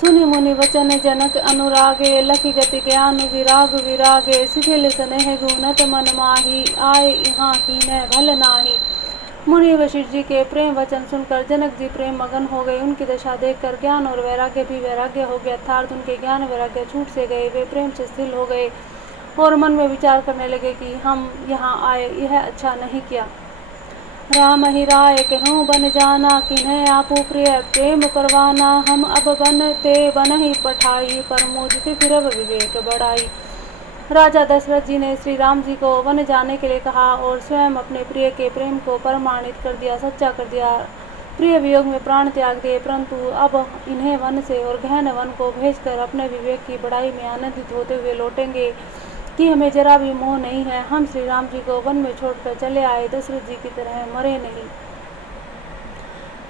सुनि मुनि वचन जनक अनुरागे, लखि गति ज्ञान विराग विरागे। शिथिल स्नेह गुणत मन माही, आए यहाँ कीन्ह भल नाही। मुनि वशिष्ठ जी के प्रेम वचन सुनकर जनक जी प्रेम मगन हो गए। उनकी दशा देखकर ज्ञान और वैराग्य भी वैराग्य हो गया, अर्थात उनके ज्ञान वैराग्य छूट से गए। वे प्रेम से स्थिर हो गए और मन में विचार करने लगे कि हम यहाँ आए, यह अच्छा नहीं किया। राम ही राय कहूँ बन जाना, किन्हें आपू प्रिय प्रेम परवाना। हम अब बनते बन ही पठाई, परमोदित फिरब विवेक बढ़ाई। राजा दशरथ जी ने श्री राम जी को वन जाने के लिए कहा और स्वयं अपने प्रिय के प्रेम को प्रमाणित कर दिया, सच्चा कर दिया। प्रिय वियोग में प्राण त्याग दिए, परंतु अब इन्हें वन से और गहन वन को भेजकर अपने विवेक की बढ़ाई में आनंदित होते हुए लौटेंगे कि हमें जरा भी मोह नहीं है। हम श्री राम जी को वन में छोड़कर चले आए, दशरथ जी की तरह मरे नहीं।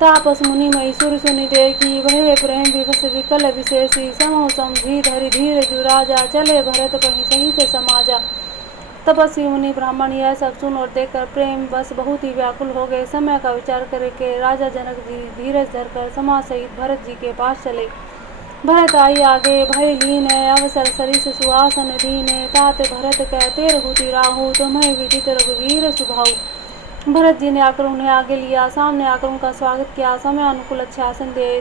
तापस मुनि मई सुर सुनि देखी, भय प्रेम विवश विकल विशेषी। समो समझी धरि धीर जु राजा, चले भरत पहि सहित समाजा। तपस्वी मुनि ब्राह्मण यह सब सुन और देखकर प्रेम बस बहुत ही व्याकुल हो गए। समय का विचार करके राजा जनक जी धीरज धरकर समाज सहित भरत जी के पास चले। भरत आई आगे भय लीन, अवसर सरिस सुआसन दीन। तात भरत कहते रघुति राहु, तुम्हें विदित रघुवीर सुभाऊ। भरत जी ने आकर उन्हें आगे लिया, सामने आकर उनका स्वागत किया, समय अनुकूल अच्छे आसन दे।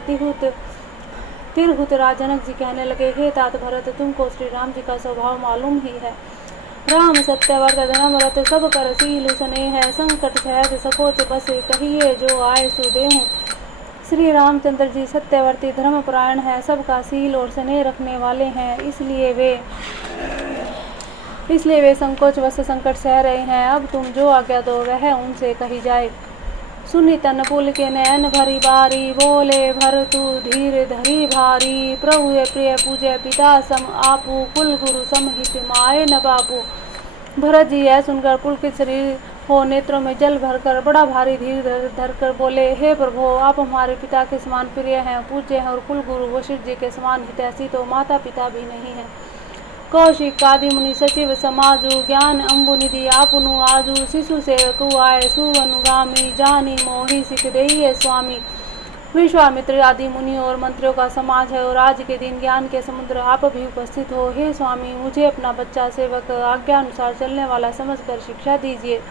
तिरहुत राज जनक जी कहने लगे, हे तात भरत, तुमको श्री राम जी का स्वभाव मालूम ही है। राम सत्यव्रत धर्म रत, सब कर शील स्नेह। संकट सहज सकोच बस, कहिए जो आए सो देहु। श्री रामचंद्र जी सत्यवर्ती धर्मपरायण है, सबका शील और स्नेह रखने वाले हैं, इसलिए वे संकोच वश संकट सह रहे हैं। अब तुम जो आज्ञा दो वह उनसे कही जाए। सुनि तन पुल के नयन भरी बारी, बोले भरतु धीर धरी भारी। प्रभु प्रिय पूजय पिता सम आपू, कुल गुरु समहित माय न बापू। भरत जी यह सुनकर पुलकित शरीर हो नेत्रों में जल भरकर बड़ा भारी धीर धरकर बोले, हे प्रभु, आप हमारे पिता के समान प्रिय हैं, पूज्य हैं और कुल गुरु वशिष्ठ जी के समान हितैषी तो माता पिता भी नहीं है। कौशिक आदि मुनि सचिव समाजु, ज्ञान अम्बु निधि आपनु आजु। शिशु सेवकु आए सुअनुगामी, जानी मोहि सिख देइए स्वामी। विश्वामित्र आदि मुनि और मंत्रियों का समाज है और आज के दिन ज्ञान के समुद्र आप भी उपस्थित हो। हे स्वामी, मुझे अपना बच्चा सेवक आज्ञा अनुसार चलने वाला समझकर शिक्षा दीजिए।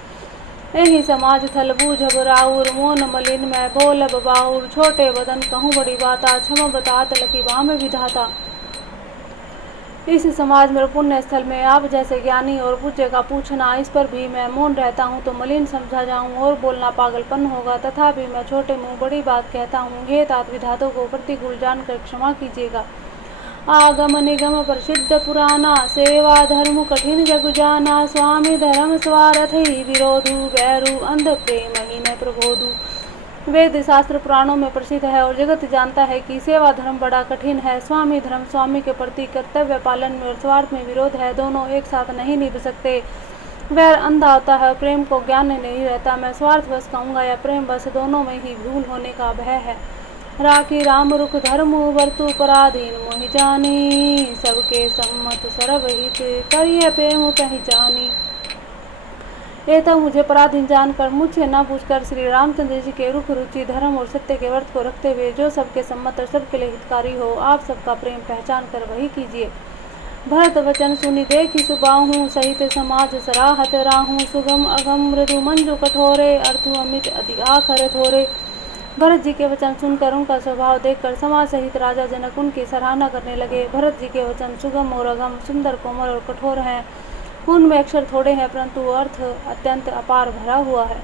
यही समाज थल बूझ राउर, मोन मलिन मैं बोल बाउर, छोटे बदन कहूँ बड़ी बाता, क्षम बतात लकी बाम विधाता। इस समाज में पुण्य स्थल में आप जैसे ज्ञानी और पूज्य का पूछना, इस पर भी मैं मौन रहता हूँ तो मलिन समझा जाऊँ और बोलना पागलपन होगा, तथापि मैं छोटे मुँह बड़ी बात कहता हूँ। हे तात विधातों को प्रतिकूल जानकर क्षमा कीजिएगा। आगम निगम प्रसिद्ध पुराना, सेवा धर्म कठिन जग जाना, स्वामी धर्म स्वार्थ ही विरोधु, बैरु अंध प्रेम ही न प्रबोधु। वेद शास्त्र पुराणों में प्रसिद्ध है और जगत जानता है कि सेवा धर्म बड़ा कठिन है। स्वामी धर्म स्वामी के प्रति कर्तव्य पालन में और स्वार्थ में विरोध है, दोनों एक साथ नहीं निभ सकते। वैर अंधा होता है, प्रेम को ज्ञान नहीं रहता। मैं स्वार्थवश कहूँगा या प्रेम बस, दोनों में ही भूल होने का भय है। राखी राम रुख धर्म वर्तु पराधीन मोहि जानी, सबके सम्मत सर्वहित करिए प्रेम पहचानी। ये तो मुझे पराधीन जानकर मुझसे न पूछकर श्री रामचंद्र जी के रुख रुचि धर्म और सत्य के व्रत को रखते हुए जो सबके सम्मत और सबके लिए हितकारी हो, आप सबका प्रेम पहचान कर वही कीजिए। भरत वचन सुनि देखी सुबाहूँ, सहित समाज सराहत राहूँ, सुगम अगम मृदु मंजु कठोरे, अर्थु अमित अति आखर थोरे। भरत जी के वचन सुनकर उनका स्वभाव देखकर समाज सहित राजा जनक उनकी सराहना करने लगे। भरत जी के वचन सुगम और अगम, सुंदर, कोमल और कठोर हैं। उनमें अक्षर थोड़े हैं परंतु अर्थ अत्यंत अपार भरा हुआ है।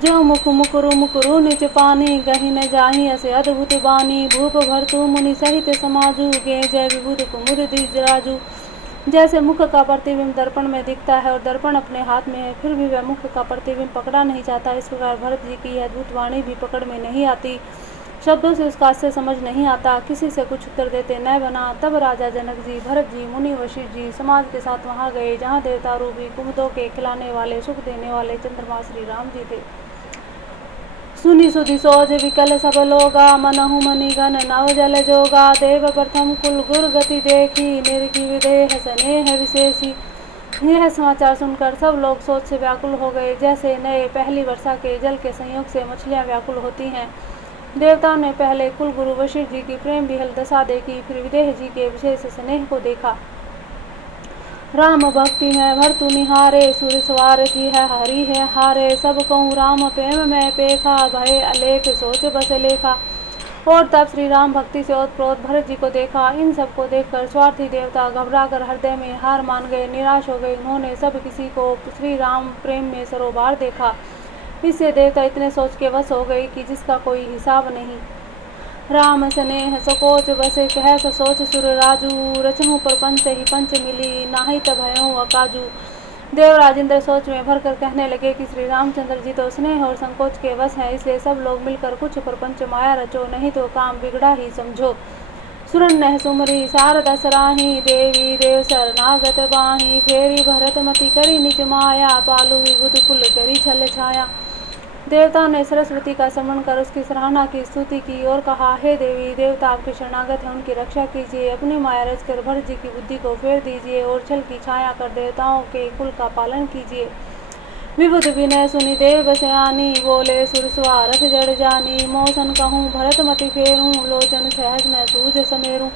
जो मुख मुकुरु निच पानी, गहि न जाहि असे अद्भुत बानी, भूप भरतु मुनि सहित समाजू, गे जय विभुत कुमुद द्विजराजू। जैसे मुख का प्रतिबिंब दर्पण में दिखता है और दर्पण अपने हाथ में है, फिर भी वह मुख का प्रतिबिंब पकड़ा नहीं जाता, इस प्रकार भरत जी की अद्भुत वाणी भी पकड़ में नहीं आती। शब्दों से उसका आशय समझ नहीं आता, किसी से कुछ उत्तर देते न बना। तब राजा जनक जी, भरत जी, मुनि वशिष्ठ जी समाज के साथ वहां गए जहां देवता रूपी कुमुदों के खिलाने वाले, सुख देने वाले चंद्रमा श्री राम जी थे। सुनि सुधि सोज विकल सब लोगा, मनहु मणिगण नव जल जोगा, देव प्रथम कुल गुर गति देखी, निर्गी विदेह स्नेह विशेषी। यह समाचार सुनकर सब लोग सोच से व्याकुल हो गए, जैसे नए पहली वर्षा के जल के संयोग से मछलियां व्याकुल होती हैं। देवताओं ने पहले कुल गुरु वशिष्ठ जी की प्रेम विहल दशा देखी, फिर विदेह जी के विशेष स्नेह को देखा। राम भक्ति में भरतु निहारे, सूर्य सवार थी है हरि है हारे, सब कहूँ राम प्रेम में पेखा, भय अलेख सोच बस लेखा। और तब श्री राम भक्ति से ओतप्रोत भरत जी को देखा। इन सब को देखकर स्वार्थी देवता घबरा कर हृदय में हार मान गए, निराश हो गए। उन्होंने सब किसी को श्री राम प्रेम में सरोबार देखा। इससे देवता इतने सोच के वश हो गए कि जिसका कोई हिसाब नहीं। राम स्नेह सकोच बसे कह सोच सुर राजू, रचहु प्रपंच ही पंच मिली, नाही तभयों अकाजू। देव राजेंद्र सोच में भरकर कहने लगे कि श्री रामचंद्र जी तो स्नेह और संकोच के वश हैं, इसलिए सब लोग मिलकर कुछ प्रपंच माया रचो, नहीं तो काम बिगड़ा ही समझो। सुरन्य सुमरी शारदा सराही, देवी देव शरणागत बाही, घेरी भरत मति करी निज माया, पालू विबुध कुल करी छल छाया। देवताओं ने सरस्वती का स्मरण कर उसकी सराहना की, स्तुति की और कहा, हे देवी देवता आपके शरणागत हैं, उनकी रक्षा कीजिए। अपनी माया रचकर भरत जी की बुद्धि को फेर दीजिए और छल की छाया कर देवताओं के कुल का पालन कीजिए। विबुध विनय सुनि देव बसयानी, बोले सुर स्वारथ जड़ जानी, मौसन कहूँ भरत मति फेरूं, लोचन सहज न सूझ समेरूं।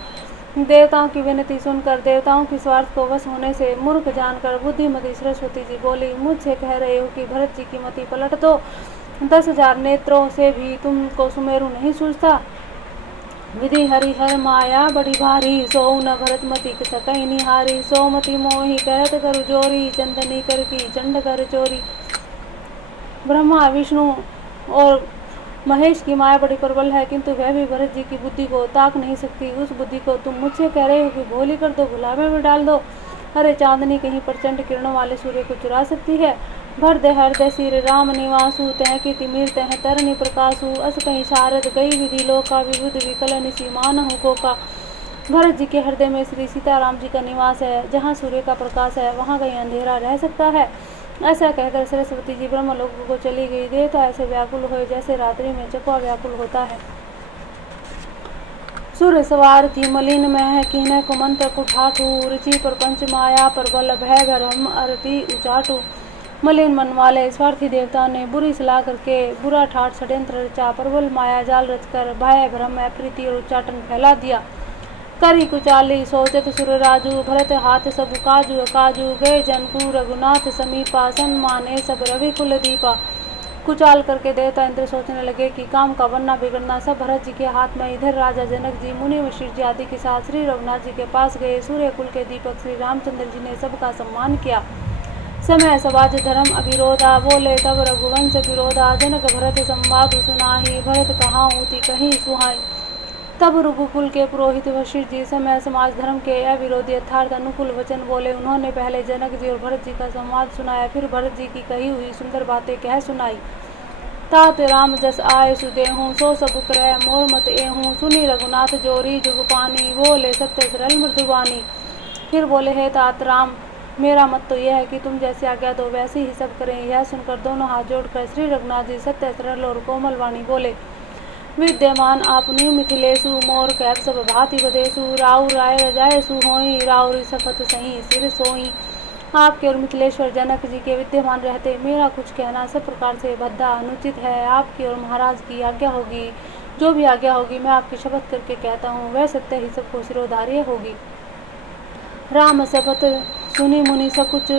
देवताओं की विनती सुनकर देवताओं की स्वार्थ को वश होने से मूर्ख जानकर बुद्धिमती सरस्वती जी बोली, मुझसे कह रहे हो कि भरत जी की मति पलट दो, 10,000 नेत्रों से भी तुमको सुमेरु नहीं सूझता। विधि हरिहर माया बड़ी भारी, सो न भरत मति सकई निहारी, सोमति मोहि करत करु जोरी, चंदनी कर की चंड कर चोरी। ब्रह्मा विष्णु और महेश की माया बड़ी प्रबल है, किंतु वह भी भरत जी की बुद्धि को ताक नहीं सकती। उस बुद्धि को तुम मुझसे कह रहे हो कि भोली कर दो, भुलावे में डाल दो। अरे चांदनी कहीं प्रचंड किरणों वाले सूर्य को चुरा सकती है। भर दे हृदय सिर राम निवासु, तह की तिमिर तह तरनि प्रकाशु, अस कहीं शारद गई विधि लोका, विबुध विकल निसीमान हुको का। भरत जी के हृदय में श्री सीताराम जी का निवास है, जहाँ सूर्य का प्रकाश है वहाँ कहीं अंधेरा रह सकता है। ऐसा कहकर सरस्वती जी ब्रह्मलोक को चली गई। देवता ऐसे व्याकुल हुए जैसे रात्रि में चकवा व्याकुल होता है। सुर सवार थी मलिन में कीन कुमंत्र कुठाठू, रुचि प्रपंच माया प्रबल भय भरम अरति उचाटू। मलिन मन वाले स्वार्थी देवताओं ने बुरी सलाह करके बुरा ठाठ षड्यंत्र रचा, प्रबल माया जाल रचकर भय भ्रम अप्रीति और उच्चाटन फैला दिया। करी कुचाली सोचत सुर राजू, भरत हाथ सब काजू काजू, गए जनकू रघुनाथ समीपा, सन्माने सब रवि कुल दीपा। कुचाल करके देवता इंद्र सोचने लगे कि काम का बनना बिगड़ना सब भरत जी के हाथ में। इधर राजा जनक जी, मुनि वशिष्ठ जी आदि के साथ श्री रघुनाथ जी के पास गए। सूर्य कुल के दीपक श्री रामचंद्र जी ने सबका सम्मान किया। समय समाज धर्म अविरोधा, बोले तब रघुवंश विरोधा, जनक भरत संवाद सुनाही, भरत कहाँ ऊती कहीं सुहाई। तब रघुकुल के पुरोहित वशिष्ठ जी समय समाज धर्म के अविरोधी अर्थात अनुकूल वचन बोले। उन्होंने पहले जनक जी और भरत जी का संवाद सुनाया, फिर भरत जी की कही हुई सुंदर बातें कह सुनाई। तात राम जस आए सुदेहूँ, सो सब क्रय मोर मत एहूँ, सुनी रघुनाथ जोरी जुगपानी, बोले सत्य सरल मृदुबानी। फिर बोले, हे तात राम, मेरा मत तो यह है कि तुम जैसे आज्ञा दो वैसे ही सब करें। यह सुनकर दोनों हाथ जोड़कर श्री रघुनाथ जी सत्य सरल और कोमल वाणी बोले। विद्यमान आपनी मिथिलेशु, मोर कैब सब भांति बदेशु, राउ राय रजाय सुहोई, राउरी सपथ सही सिर सोई। आपके और मिथिलेश्वर जनक जी के विद्यमान रहते मेरा कुछ कहना सब प्रकार से भद्दा अनुचित है। आपकी और महाराज की आज्ञा होगी, जो भी आज्ञा होगी मैं आपकी शपथ करके कहता हूँ वह सत्य ही सबको सिरोधार्य होगी। राम शपथ सुनी मुनि सकुच,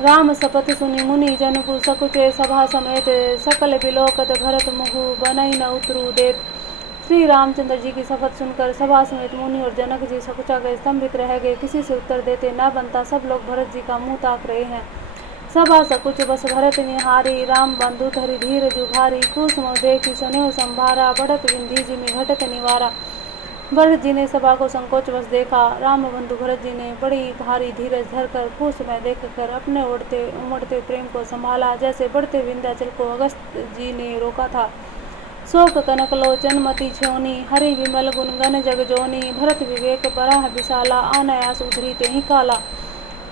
राम शपथ सुनी मुनि जनकु, सकुचे सभा समेत सकल बिलोकत, भरत मुहु बनई न उतरू देत। श्री रामचंद्र जी की शपथ सुनकर सभा समेत मुनि और जनक जी सकुचा गए, स्तंभित रह गए, किसी से उत्तर देते न बनता। सब लोग भरत जी का मुंह ताक रहे हैं। सभा सकुच बस भरत निहारी, राम बंधु धरि धीर जुघारी, कुसुम देखी स्नेह संभारा, बढ़त विंधी जिमि घटत निवारा। भरत जी ने सभा को संकोच वश देखा। राम बंधु भरत जी ने बड़ी भारी धीरज धरकर कुछ समय देखकर अपने उमड़ते प्रेम को संभाला, जैसे बढ़ते विंध्याचल को अगस्त जी ने रोका था। शोक कनक लोचन मति छोनी, हरि विमल गुण गण जग जोनी, भरत विवेक बराह विशाला, अनायास उधरी ते ही काला।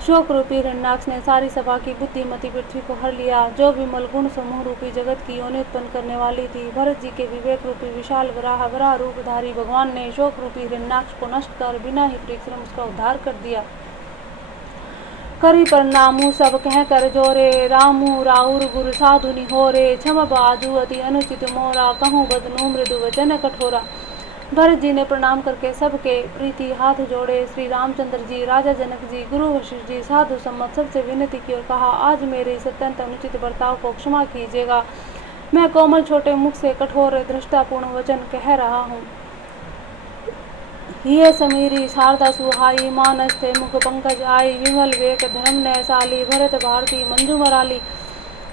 शोक रूपी हिरण्याक्ष ने सारी सभा की बुद्धिमती पृथ्वी को हर लिया, जो विमल गुण समूह रूपी जगत की योनि उत्पन्न करने वाली थी। भरत जी के विवेक रूपी विशाल वराह रूपधारी भगवान ने शोक रूपी हिरण्याक्ष को नष्ट कर बिना ही परिश्रम उसका उद्धार कर दिया। करी प्रणामु सब कह कर जोरे, रामु राउर गुरु साधु निहोरे, क्षम बाजू अति अनुचित मोरा, कहूँ बदनू मृदु वचन कठोरा। भरत जी ने प्रणाम करके सबके प्रीति हाथ जोड़े। श्री रामचंद्र जी, राजा जनक जी, गुरु वशिष्ठ जी, साधु सम्मत सबसे विनती की और कहा, आज मेरे इस अत्यंत अनुचित बर्ताव को क्षमा कीजिएगा। मैं कोमल छोटे मुख से कठोर दृष्टापूर्ण वचन कह रहा हूँ। ये समीरी शारदा सुहाई, मानस थे मुख पंकज आई, विमल वेक धर्म नैसाली, भरत भारती मंजू मराली।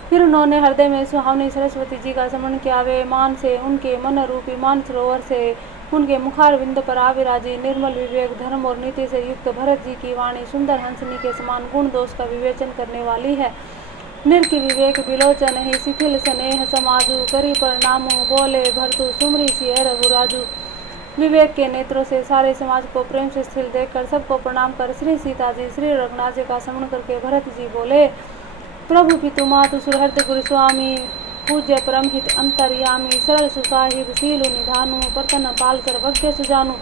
फिर उन्होंने हृदय में सुहावनी सरस्वती जी का स्मरण किया। वे मान से उनके मन रूपी मान सरोवर से उनके मुखार बिंद पर आविराजी। निर्मल विवेक धर्म और नीति से युक्त भरत जी की वाणी सुंदर हंसनी के समान गुण दोष का विवेचन करने वाली है। निर्की विवेक विलोचन ही शिथिल स्नेह समाजू, करी प्रणामु बोले भरतु सुमरी सिय रघुराजू। विवेक के नेत्रों से सारे समाज को प्रेम से स्थिर देखकर सबको प्रणाम कर श्री सीता जी, श्री रघुनाथ जी का स्मरण करके भरत जी बोले, प्रभु पितु मातु सुहृद गुरु स्वामी, पूज्य परमहित अंतर्यामी, सरल सुसाहिब शीलु निधानु, परतन पाल कर भग्य सुजानु।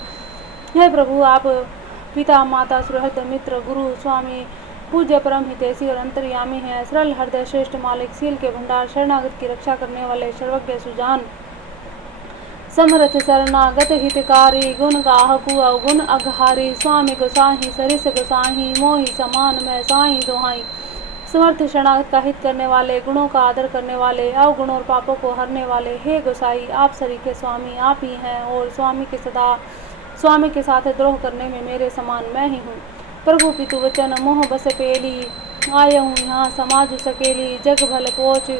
हे प्रभु, आप पिता माता सुहृद मित्र गुरु स्वामी पूज्य परम हितैषी और अंतर्यामी हैं। सरल हृदय श्रेष्ठ मालिक, शील के भंडार, शरणागत की रक्षा करने वाले, सर्वज्ञ सुजान, समर्थ शरणागत हितकारी, गुण गाहकु अवगुण अघहारी, स्वामी गोसाही सरिस गोसाही, मोहि समान मैं साई दोहाई। समर्थ शरणागत का हित करने वाले, गुणों का आदर करने वाले, अवगुण और पापों को हरने वाले, हे गोसाई, आप सरीखे स्वामी आप ही हैं और स्वामी के साथ द्रोह करने में मेरे समान मैं ही हूँ। प्रभु पितु वचन मोह बस पेली, आय हूँ यहाँ समाज सकेली, जग भल पोच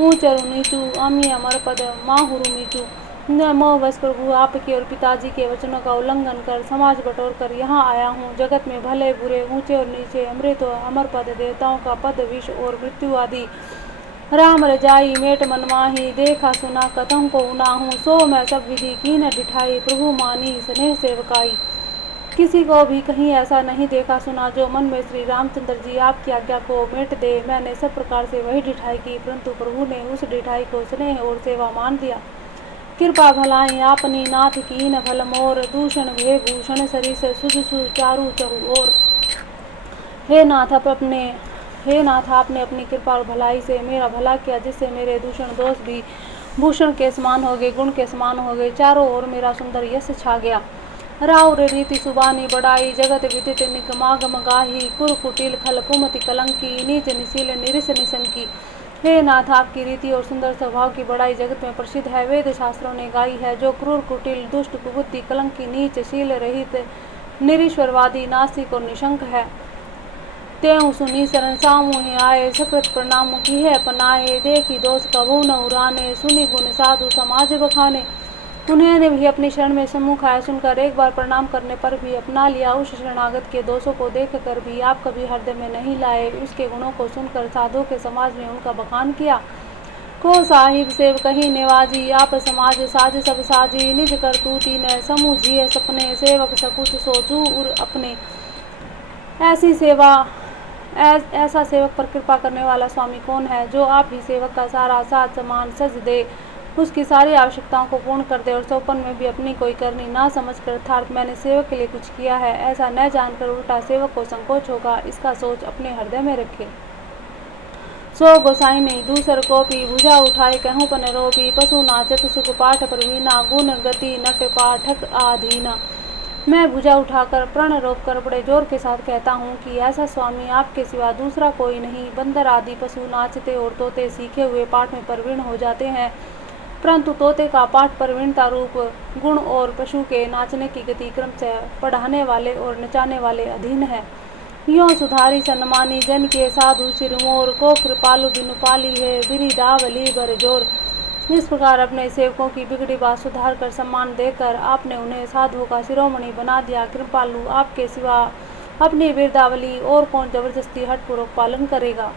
ऊंचरु नीचू, अमी अमर पद माहुरु मीचू। न मोह बस प्रभु आपके और पिताजी के वचनों का उल्लंघन कर समाज बटोर कर यहाँ आया हूँ। जगत में भले बुरे, ऊंचे और नीचे, अमृत और अमर पद, देवताओं का पद, विष और मृत्यु आदि, राम रजाई मेट मनमाही, देखा सुना कथम को उनाहूँ, सो मैं सब विधि की न डिठाई, प्रभु मानी स्नेह सेवकाई। किसी को भी कहीं ऐसा नहीं देखा सुना जो मन में श्री रामचंद्र जी आपकी आज्ञा को मेट दे। मैंने सब प्रकार से वही डिठाई की, परंतु प्रभु ने उस डिठाई को स्नेह और सेवा मान दिया। कृपा भलाई आपनी नाथ की न भल मोर, दूषण भे भूषण सरिस सुध सुचारु चहु और। हे नाथ, आप अपने हे नाथ, आपने अपनी कृपा और भलाई से मेरा भला किया, जिससे मेरे दूषण दोष भी भूषण के समान हो गए, गुण के समान हो गए। चारों ओर मेरा सुंदर यश छा गया। राउर रीति सुबानी बढ़ाई, जगत विदित निगमागम गाही, कुर कुटिल खल कुमति कलंकी, नीच निशील निरिस निशंकी। हे नाथ, आपकी रीति और सुंदर स्वभाव की बड़ाई जगत में प्रसिद्ध है। वेद शास्त्रों ने गाई है। जो क्रूर कुटिल दुष्ट कुबुद्धि कलंकी नीच शील रहित निरीश्वरवादी नास्तिक और निशंक है, त्यों सुनी शरण सामुहे आए, सकृत प्रणाम की है अपनाए, देखी दोष कभू न उराने, सुनी गुण साधु समाज बखाने। उन्होंने भी अपनी शरण में सम्मुख आया सुनकर एक बार प्रणाम करने पर भी अपना लिया। उस शरणागत के दोषों को देख कर भी आप कभी हृदय में नहीं लाए। उसके गुणों को सुनकर साधु के समाज में उनका बखान किया। को साहिब सेव कहीं नेवाजी, आप समाज साज सब साजी, निज कर तूती न समूझिए सपने, सेवक सकुच सोचू उर अपने। ऐसा सेवक पर कृपा करने वाला स्वामी कौन है, जो आप ही सेवक का सारा साथ सामान सज दे, उसकी सारी आवश्यकताओं को पूर्ण कर दे और सौपन में भी अपनी कोई करनी ना समझकर अर्थात मैंने सेवक के लिए कुछ किया है ऐसा न जानकर उल्टा सेवक को संकोच होगा, इसका सोच अपने हृदय में रखे। सो गोसाई नहीं दूसर को भी भुजा उठाई, कहूँ पन रोबी, पशु नाचत सुख पाठ प्रवीणा, गुण गति नट पाठक आधीना। मैं भुजा उठाकर प्रण रोक कर बड़े जोर के साथ कहता हूँ कि ऐसा स्वामी आपके सिवा दूसरा कोई नहीं। बंदर आदि पशु नाचते और तोते सीखे हुए पाठ में प्रवीण हो जाते हैं, परंतु तोते का पाठ प्रवीणता रूप गुण और पशु के नाचने की गति क्रमशः पढ़ाने वाले और नचाने वाले अधीन है। यों सुधारी सन्मानी जन के साधु सिरमोर, को कृपालु बिनु पाली है बिरिदावली बरजोर। इस प्रकार अपने सेवकों की बिगड़ी बात सुधार कर सम्मान देकर आपने उन्हें साधुओं का शिरोमणि बना दिया। कृपालु आपके सिवा अपनी बिरदावली और कौन जबरदस्ती हठपूर्वक पालन करेगा।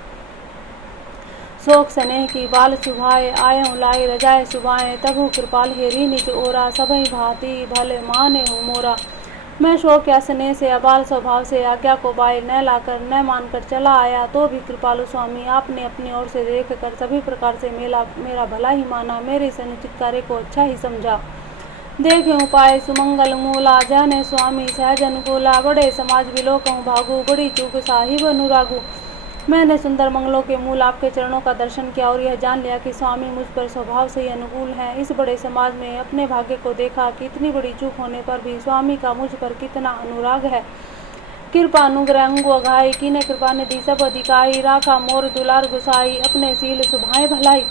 शोक स्नेह की बाल सुभाए, आयों लाए रजाए सुभाए, तबु कृपाल हेरी निज ओरा, सबई भांति भले माने हूँ मोरा। मैं शोक या स्नेह से अबाल स्वभाव से आज्ञा को बाय न लाकर न मानकर चला आया, तो भी कृपालु स्वामी आपने अपनी ओर से देख कर सभी प्रकार से मेरा भला ही माना, मेरे इस अनुचित कार्य को अच्छा ही समझा। देखे उपाय सुमंगल मूला, जाने स्वामी सहज अनुकूला, बड़े समाज विलोकहूँ भागू, बड़ी चूक साहिब अनुरागू। मैंने सुंदर मंगलों के मूल आपके चरणों का दर्शन किया और यह जान लिया कि स्वामी मुझ पर स्वभाव से ही अनुकूल हैं। इस बड़े समाज में अपने भाग्य को देखा कि इतनी बड़ी चूक होने पर भी स्वामी का मुझ पर कितना अनुराग है। कृपा अनुग्रह अंगु अघाई, कीने कृपा निधि सब अधिकाई, राखा मोर दुलार गुसाई, अपने सील सुभाए भलाई।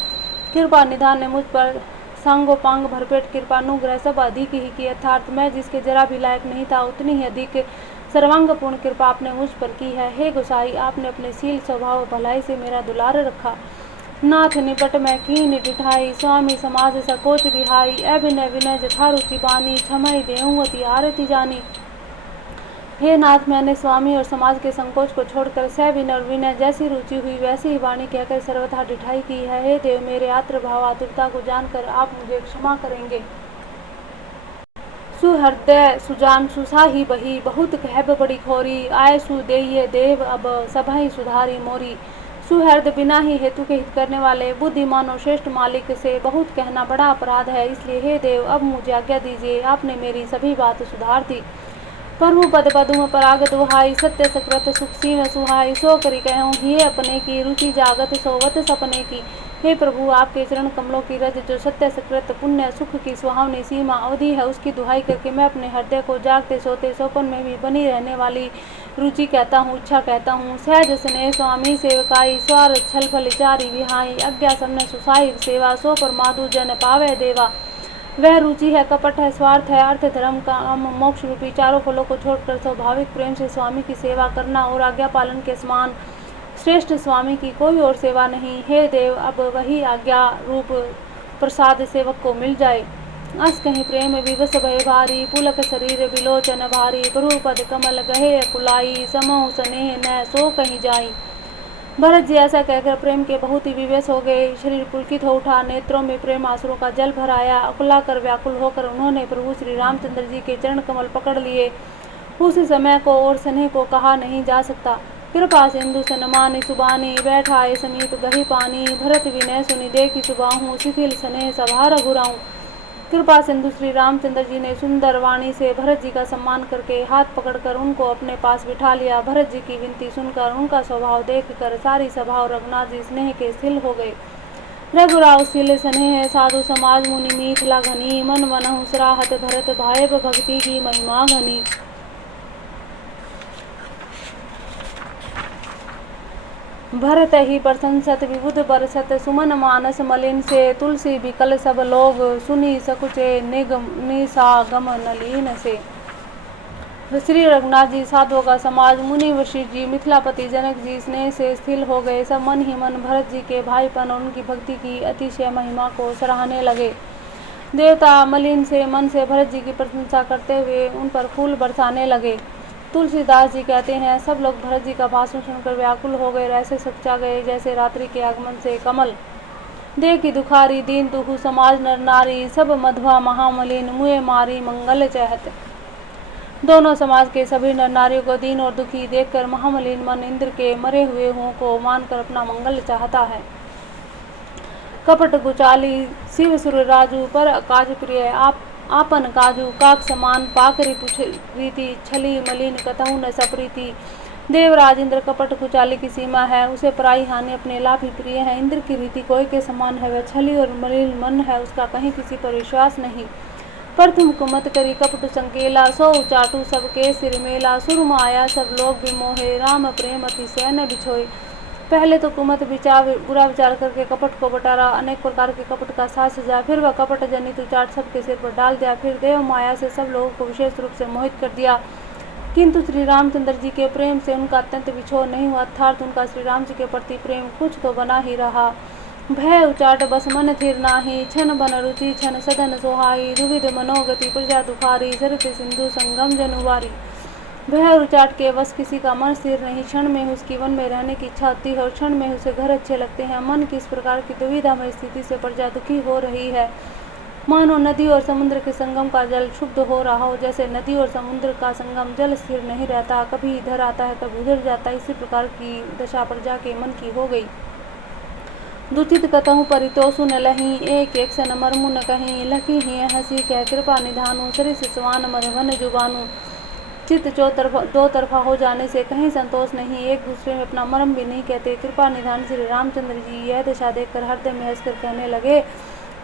कृपा निधान ने मुझ पर सांगो पांग भरपेट कृपा अनुग्रह सब अधिक ही की, अर्थात मैं जिसके जरा भी लायक नहीं था उतनी ही अधिक सर्वांगपूर्ण कृपा आपने मुझ पर की है। हे गोसाई, आपने अपने सील स्वभाव भलाई से मेरा दुलार रखा। नाथ निपट मैं कीन डिठाई, स्वामी समाज सकोच बिहाई, अभिनय विनय जथा रुचि बानी, क्षमय देहूँगति आरती जानी। हे नाथ, मैंने स्वामी और समाज के संकोच को छोड़कर सविनय और विनय जैसी रुचि हुई वैसी ही वाणी कहकर सर्वथा डिठाई की है। हे देव, मेरे आत्र भाव आतुरता को जानकर आप मुझे क्षमा करेंगे। सुहृदय सुजान सुसाही बही, बहुत कहब बड़ी खोरी, आय सुदेय देव अब सभई सुधारी मोरी। सुहृद बिना ही हेतु के हित करने वाले बुद्धिमान और श्रेष्ठ मालिक से बहुत कहना बड़ा अपराध है, इसलिए हे देव अब मुझे आज्ञा दीजिए। आपने मेरी सभी बात सुधार दी। प्रभु पद पदुम पराग दुहाई, सत्य सकृत सुख सीम सुहाई, सो करी कहूँ हिये अपने की, रुचि जागत सोवत सपने की। हे प्रभु, आपके चरण कमलों की रज जो सत्य सकृत पुण्य सुख की सुहावनी सीमा अवधि है, उसकी दुहाई करके मैं अपने हृदय को जागते सोते सोपन में भी बनी रहने वाली रुचि कहता हूँ, इच्छा कहता हूँ। सहज स्नेह स्वामी सेवकाई, स्वार छल फल चारी विहाई, आज्ञा सबने सुसाहिब सेवा, सो पर माधु जन पावे देवा। वह रुचि है, कपट है, स्वार्थ है, अर्थ धर्म काम मोक्ष रूपी चारों फलों को छोड़कर स्वाभाविक प्रेम से स्वामी की सेवा करना और आज्ञा पालन के समान श्रेष्ठ स्वामी की कोई और सेवा नहीं। हे देव, अब वही आज्ञा रूप प्रसाद सेवक को मिल जाए। अस कहीं प्रेम विवश भय भारी, पुलक शरीर विलोचन भारी, प्रभु पद कमल गहे कुलाई, समूह स्नेह न सो कहीं जाई। भरत जी ऐसा कहकर प्रेम के बहुत ही विवेश हो गए। शरीर पुलकित हो उठा, नेत्रों में प्रेम आंसुओं का जल भर आया। अकुला कर व्याकुल होकर उन्होंने प्रभु श्री रामचंद्र जी के चरण कमल पकड़ लिए। उस समय को और स्नेह को कहा नहीं जा सकता। कृपा सिंधु सनमानी सुबानी, बैठाए समीप गही पानी, भरत विनय सुनि देखी सुबाहूँ, शिथिल स्नेह सभा रघुराऊँ। कृपा सिंधु श्री रामचंद्र जी ने सुंदर वाणी से भरत जी का सम्मान करके हाथ पकड़कर उनको अपने पास बिठा लिया। भरत जी की विनती सुनकर उनका स्वभाव देखकर सारी सभा और रघुनाथ जी स्नेह के स्थिर हो गए। रघुराव सिल स्नेह साधु समाज मुनि मिथिला घनी, मन मनहु सराहत भरत भाई भक्ति की महिमा घनी। भरत ही प्रशंसत विबुध बरसत, सुमन मानस मलिन से, तुलसी बिकल सब लोग, सुनी सकुचे निसागम नलीन से। श्री रघुनाथ जी, साधुओं का समाज, मुनि वशिष्ठ जी, मिथिलापति जनक जी स्नेह से स्थिर हो गए। सब मन ही मन भरत जी के भाईपन और उनकी भक्ति की अतिशय महिमा को सराहने लगे। देवता मलिन से मन से भरत जी की प्रशंसा करते हुए उन पर फूल बरसाने लगे। तुलसीदास जी कहते हैं, सब लोग भरत जी का भाषण सुनकर व्याकुल हो गए, ऐसे सच्चा गए जैसे रात्रि के आगमन से कमल। देखी दुखारी दीन दुहु समाज नर नारी, सब मधवा महामलिन मुए मारी मंगल चाहत। दोनों समाज के सभी नर नारियों को दीन और दुखी देखकर महामलिन मन इंद्र के मरे हुए हों को मानकर अपना मंगल चाहता है। कपट गुचाली शिव सुर राजू, पर काज प्रिय आपन काजू, काक समान पाकरी पुछ रीति, छली मलिन कतहु न सप्रीति। देवराज इंद्र कपट कुचाली की सीमा है, उसे पराई हानि अपने लाभ ही प्रिय है। इंद्र की रीति कोई के समान है, वह छली और मलिन मन है, उसका कहीं किसी पर विश्वास नहीं। पर तुम कुमत करी कपटु संकेला, सो चाटू सबके सिर मेला। सुरमा आया सब लोग विमोहे, राम प्रेम अतिशय न बिछोए। पहले तो कुमत बुरा विचार करके कपट को बटारा, अनेक प्रकार के कपट का साथ सजा, फिर वह कपट जनित उचाट सबके सिर पर डाल दिया, फिर देव माया से सब लोगों को विशेष रूप से मोहित कर दिया। किंतु श्री रामचंद्र जी के प्रेम से उनका अत्यंत बिछोह नहीं हुआ, अर्थात उनका श्री राम जी के प्रति प्रेम कुछ तो बना ही रहा। भय उचाट बस मन थिर नाही, छन बन रुचि छन सदन सोहाई। दुविध मनोगति प्रजा दुखारी, सरित सिंधु संगम जनुवारी। भय उचाट के बस किसी का मन स्थिर नहीं, क्षण में उसकी वन में रहने की इच्छा होती है और क्षण में उसे घर अच्छे लगते हैं। मन की इस प्रकार की दुविधामय स्थिति से प्रजा दुखी हो रही है, मानो नदी और समुद्र के संगम का जल क्षुब्ध हो रहा हो। जैसे नदी और समुद्र का संगम जल स्थिर नहीं रहता, कभी इधर आता है कभी उधर जाता है, इसी प्रकार की दशा प्रजा के मन की हो गई। दुचित कतहु परितोषु न लही, एक एक सन मरमु न कहीं। लकी ही हंसी कह कृपा निधानु, सरिस स्वान मधुबन जुबानु। चित्त दो तरफा हो जाने से कहीं संतोष नहीं, एक दूसरे में अपना मर्म भी नहीं कहते। कृपा निधान श्री रामचंद्र जी यह दशा देखकर हृदय में हंसकर कहने लगे,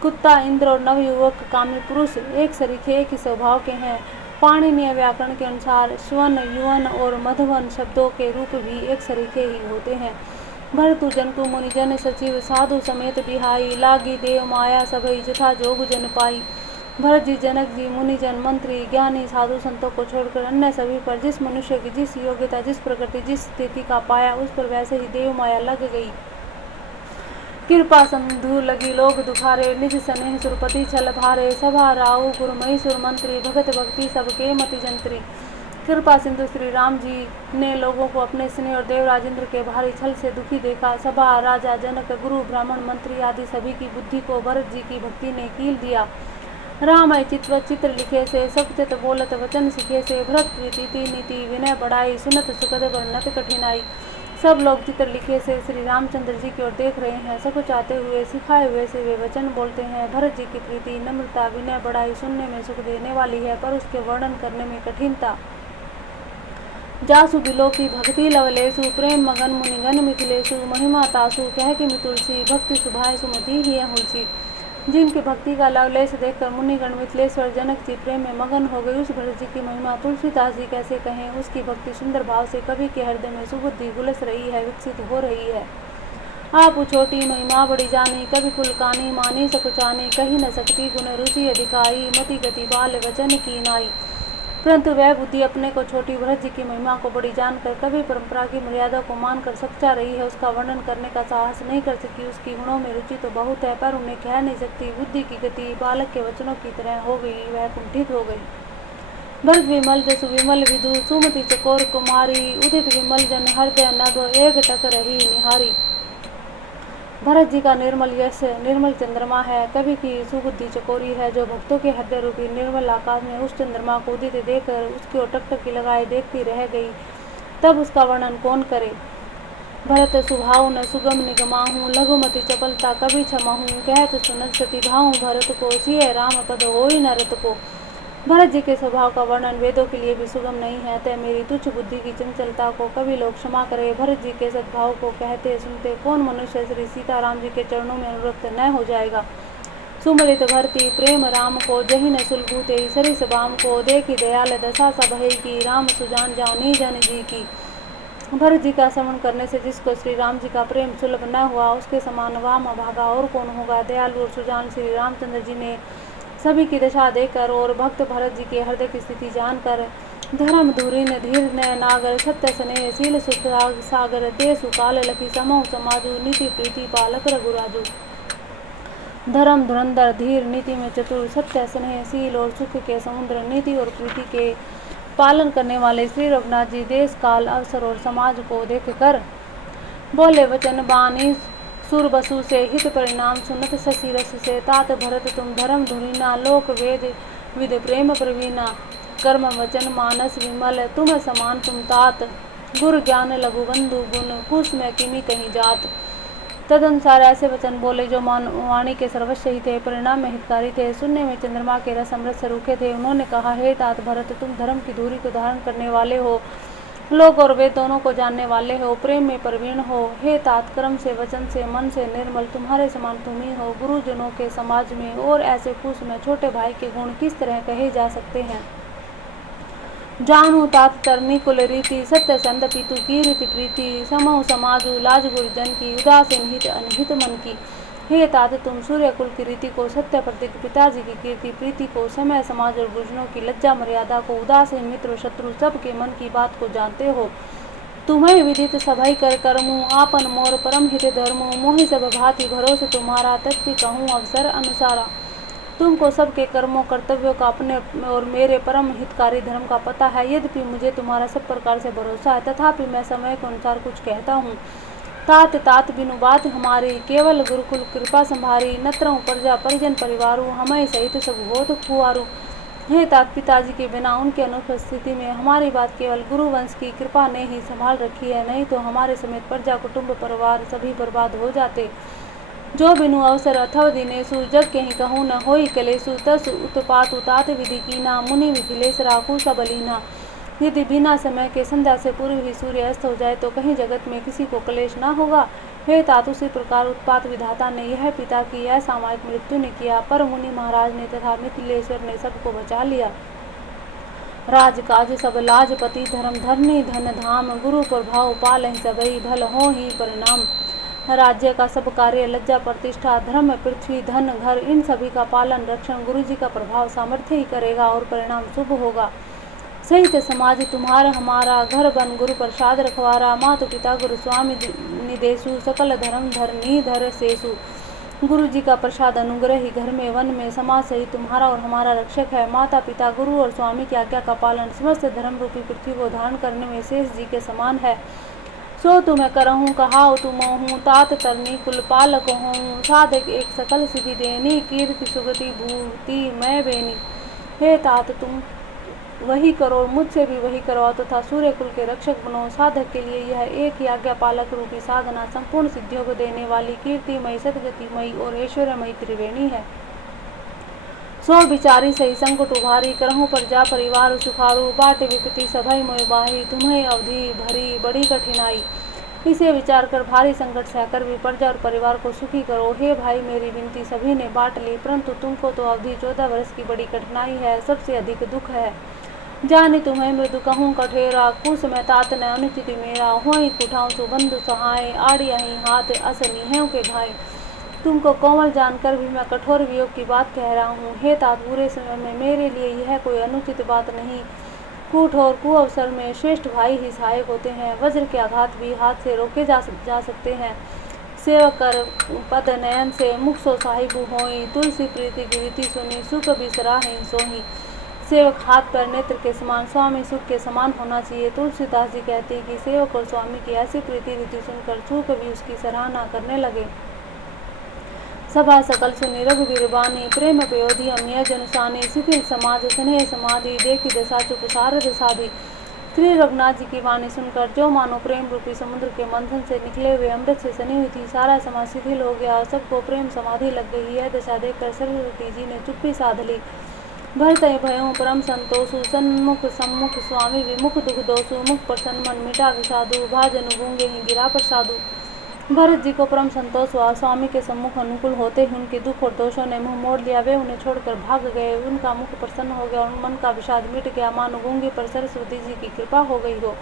कुत्ता इंद्र और नवयुवक कामी पुरुष एक सरीखे एक ही स्वभाव के हैं। पाणिनीय व्याकरण के अनुसार श्वन, युवन और मधुवन शब्दों के रूप भी एक सरीखे ही होते हैं। भरतु जंतु मुनिजन सचिव, साधु समेत बिहाई। लागी देव माया सभई, जथा जोग जन पाई। भरत जी, जनक जी, मुनिजन, मंत्री, ज्ञानी, साधु संतों को छोड़कर अन्य सभी पर जिस मनुष्य की जिस योग्यता, जिस प्रकृति, जिस स्थिति का पाया, उस पर वैसे ही देव माया लग गई। कृपा सिंधु लगी लोग दुखारे, निज स्नेह सुरपति छल भारे। सभा राउ गुरुमयी सुर मंत्री, भगत भक्ति सबके मति जंत्री। कृपा सिंधु श्री राम जी ने लोगों को अपने स्नेह और देवराज इंद्र के भारी छल से दुखी देखा। सभा, राजा, जनक, गुरु, ब्राह्मण, मंत्री आदि सभी की बुद्धि को भरत जी की भक्ति ने कील दिया। रामय चितवत चित्र लिखे से, सकुचित बोलत वचन सीखे से। भरत प्रीति नीति विनय बढ़ाई, सुनत सुखद वर्णत कठिनाई। सब लोग चित्र लिखे से श्री रामचंद्र जी की ओर देख रहे हैं, सकुचाते हुए सिखाए हुए से वे वचन बोलते हैं। भरत जी की प्रीति, नम्रता, विनय बढ़ाई सुनने में सुख देने वाली है, पर उसके वर्णन करने में कठिनता। जासु बिलो की भक्ति लवलेसु, प्रेम मगन मुनिगन मिथिलेसु। महिमा तासु कह कि तुलसी, भक्ति सुभाय सुमति ही हुलसी। जिनकी भक्ति का लवलेश देखकर मुनिगण मिथिलेश्वर जनक जी प्रेम में मगन हो गए, उस भरत जी की महिमा तुलसीदास जी कैसे कहें। उसकी भक्ति सुंदर भाव से कवि के हृदय में सुबुद्धि गुलस रही है, विकसित हो रही है। आप छोटी महिमा बड़ी जानी, कवि कुल कानी मानी सकुचानी। कही न सकती गुण रुचि अधिकारी, मति गति बाल वचन की नाई। परंतु वह बुद्धि अपने को छोटी, भरत जी की महिमा को बड़ी जानकर, कवि परंपरा की मर्यादा को मानकर सच्चा रही है। उसका वर्णन करने का साहस नहीं कर सकी। उसकी गुणों में रुचि तो बहुत है, पर उन्हें कह नहीं सकती। बुद्धि की गति बालक के वचनों की तरह हो गई, वह कुंठित हो गई। भरत विमल जसु विमल विधु, सुमति चकोर कुमारी। उदित विमल जन हृदय नभ, एक टक रही निहारी। भरत जी का निर्मल यश निर्मल चंद्रमा है, कवि की सुबुद्धि चकोरी है, जो भक्तों के हृदय रूपी निर्मल आकाश में उस चंद्रमा को उदित देखकर उसकी ओर टकटकी लगाए देखती रह गई। तब उसका वर्णन कौन करे। भरत सुभाव न सुगम निगमाहूँ, लघुमति चपलता कभी क्षमाहूँ। कहत सुनत सती भाऊँ भरत को, सिय राम पद होई न रत को। भरत जी के स्वभाव का वर्णन वेदों के लिए भी सुगम नहीं है, तय मेरी तुच्छ बुद्धि की चंचलता को कभी लोग क्षमा करे। भरत जी के सद्भाव को कहते सुनते कौन मनुष्य श्री सीताराम जी के चरणों में अनुरक्त न हो जाएगा। सुमरित भरती प्रेम राम को, जहि न सुलभूते सरिस बाम को। देखी दयाल दशा सब है की, राम सुजान जानी जन जी की। भरत जी का श्रवण करने से जिसको श्री राम जी का प्रेम सुलभ न हुआ, उसके समान वाम भागा और कौन होगा। दयालु और सुजान श्री रामचंद्र जी ने सभी की दशा देखकर और भक्त भरत जी के हृदय की स्थिति जानकर, धर्म धूरी न धीर न नागर, सत्य स्नेह शील सुख सागर, देशु काल लखी समूह समाजु, नीति प्रीति पालक रघुराजु। धर्म धुरंधर धीर नीति में चतुर, सत्य स्नेह शील और सुख के समुद्र, नीति और प्रीति के पालन करने वाले श्री रघुनाथ जी देश काल अवसर और समाज को देखकर बोले वचन बानी सुर बसु से, हित परिणाम सुनत शशि रस से। तात भरत तुम धर्म धुरीना, लोक वेद विद प्रेम प्रवीणा, कर्म वचन मानस विमल, तुम समान तुम तात, गुरु ज्ञान लघु बंधु गुण, कुश में किमी कहीं जात। तदनुसार ऐसे वचन बोले जो वाणी के सर्वस्व ही थे, परिणाम में हितकारी थे, सुनने में चंद्रमा के रस अमृत से रूखे थे। उन्होंने कहा, हे तात भरत तुम धर्म की दूरी को धारण करने वाले हो, लोक और वेद दोनों को जानने वाले हो, प्रेम में प्रवीण हो। हे तात कर्म से वचन से मन से निर्मल, तुम्हारे समान तुम ही हो। गुरुजनों के समाज में और ऐसे कुश में छोटे भाई के गुण किस तरह कहे जा सकते हैं। जानू तात तरनी कुल रीति, सत्य संद पितु की रीति प्रीति, समूह समाजु लाज गुरुजन की, उदासीन हित अनहित मन की। हे तात तुम सूर्य कुल की रीति को, सत्य प्रतीक पिताजी की कीर्ति प्रीति को, समय समाज और गुरुजनों की लज्जा मर्यादा को, उदासीन मित्र शत्रु सबके मन की बात को जानते हो। तुम्हें विदित सभई कर करमु, आपन मोर परम हित धर्मु, मोहि सब भांति भरोसे तुम्हारा, तथ्य कहूँ अवसर अनुसारा। तुमको सबके कर्मों कर्तव्यों का अपने और मेरे परम हितकारी धर्म का पता है। यद्यपि मुझे तुम्हारा सब प्रकार से भरोसा है, तथापि मैं समय के अनुसार कुछ कहता हूँ। तात तात बिनु बात हमारी, केवल गुरुकुल कृपा संभारी, नत्रहु प्रजा परिजन परिवारू, हमें सहित सब होत कुआरू। हे तात पिताजी के बिना उनके अनुपस्थिति में हमारी बात केवल गुरुवंश की कृपा ने ही संभाल रखी है, नहीं तो हमारे समेत प्रजा कुटुंब परिवार सभी बर्बाद हो जाते। जो बिनु अवसर अथवा दिनेशु, जग के ही कहूँ न होई कलेशु, तस उत्पात तात विधि कीना, मुनि विखिलेश राखू सबलीना। यदि बिना समय के संध्या से पूर्व ही सूर्य अस्त हो जाए तो कहीं जगत में किसी को क्लेश न होगा। हे तात उसी प्रकार उत्पात विधाता ने यह पिता की यह सामयिक मृत्यु ने किया, पर मुनि महाराज ने तथा मिथिलेश्वर ने सबको बचा लिया। राजकाज सब लाजपति, धर्म धरनी धन धाम, गुरु प्रभाव पालहि सबई, भल हो ही परिणाम। राज्य का सब कार्य लज्जा प्रतिष्ठा धर्म पृथ्वी धन घर, इन सभी का पालन रक्षण गुरु जी का प्रभाव सामर्थ्य ही करेगा और परिणाम शुभ होगा। सहित समाज तुम्हारा हमारा, घर बन गुरु प्रसाद रखवारा, माता पिता गुरु स्वामी निदेशु, सकल धर्म धरनी धर सेसु। गुरु जी का प्रसाद अनुग्रह ही घर में वन में समाज सहित तुम्हारा और हमारा रक्षक है। माता पिता गुरु और स्वामी की आज्ञा का पालन समस्त धर्म रूपी पृथ्वी को धारण करने में शेष जी के समान है। सो तुम्हें करहूँ कहाओ तुम हूँ, तात तरनी कुल पालक हूँ, साधक एक सकल सिद्धि देनी, कीर्ति सुगति भूति मैं बेनी। हे तात तुम वही करो, मुझसे भी वही करवाओ तथा सूर्य कुल के रक्षक बनो। साधक के लिए यह एक ही आज्ञा पालक रूपी साधना संपूर्ण सिद्धियों को देने वाली कीर्तिमयी सदगतिमयी और ऐश्वर्यमयी त्रिवेणी है। सो विचारी सही संकट उभारी, करहूँ प्रजा परिवार सुखारू, बाट विपत्ति सभई मोय बाही, तुम्हें अवधि भरी बड़ी कठिनाई। इसे विचार कर भारी संकट सहकर भी प्रजा और परिवार को सुखी करो। हे भाई मेरी विनती सभी ने बांट ली, परंतु तुमको तो अवधि 14 वर्ष की बड़ी कठिनाई है, सबसे अधिक दुख है। जानी तुम्हें मृदु कहूँ कठेरा, कुश में तात न अनुचित मेरा, होई कुठाऊँ सुबंधु सहाय, आड़ी अही हाथ अस निहेव के घाय। तुमको कोमल जानकर भी मैं कठोर वियोग की बात कह रहा हूँ। हे तात बुरे समय में मेरे लिए यह कोई अनुचित बात नहीं। कूट और कुअवसर में श्रेष्ठ भाई ही सहायक होते हैं। वज्र के आघात भी हाथ से रोके जा सकते हैं। सेवक कर पद नयन से मुख सो साहिबु होई, तुलसी प्रीति की रीति सुनी, सुख बिसरा है सोही। सेवक हाथ पैर नेत्र के समान, स्वामी सुख के समान होना चाहिए। तुलसीदास जी कहते हैं कि सेवक और स्वामी की ऐसी प्रीति रीति सुनकर सुख भी उसकी सराहना करने लगे। सभा सकल सुनी रघुवीर बानी, प्रेम पयोधि अम्य जनुसानी, शिथिल समाज स्नेह समाधि, देखी दशा चुप सारद साधी। श्री रघुनाथ जी की वाणी सुनकर जो मानो प्रेम रूपी समुद्र के मंथन से निकले हुए अमृत से सनी हुई थी, सारा समाज शिथिल हो गया और सबको प्रेम समाधि लग गई। यह दशा देखकर सरस्वती जी ने चुप्पी साध ली। भरत भयों परम संतोषु, सन्मुख सम्मुख स्वामी विमुख दुख दोषु, मुख प्रसन्न मन मिटा विषादु, भाजनु गूंगे ही गिरा प्रसादु। भरत जी को परम संतोष हुआ। स्वामी के सम्मुख अनुकूल होते ही उनके दुख और दोषों ने मुंह मोड़ लिया। वे उन्हें छोड़कर भाग गए। उनका मुख प्रसन्न हो गया और मन का विषाद मिट गया, मानो गूंगे पर सरस्वती जी की कृपा हो गई हो।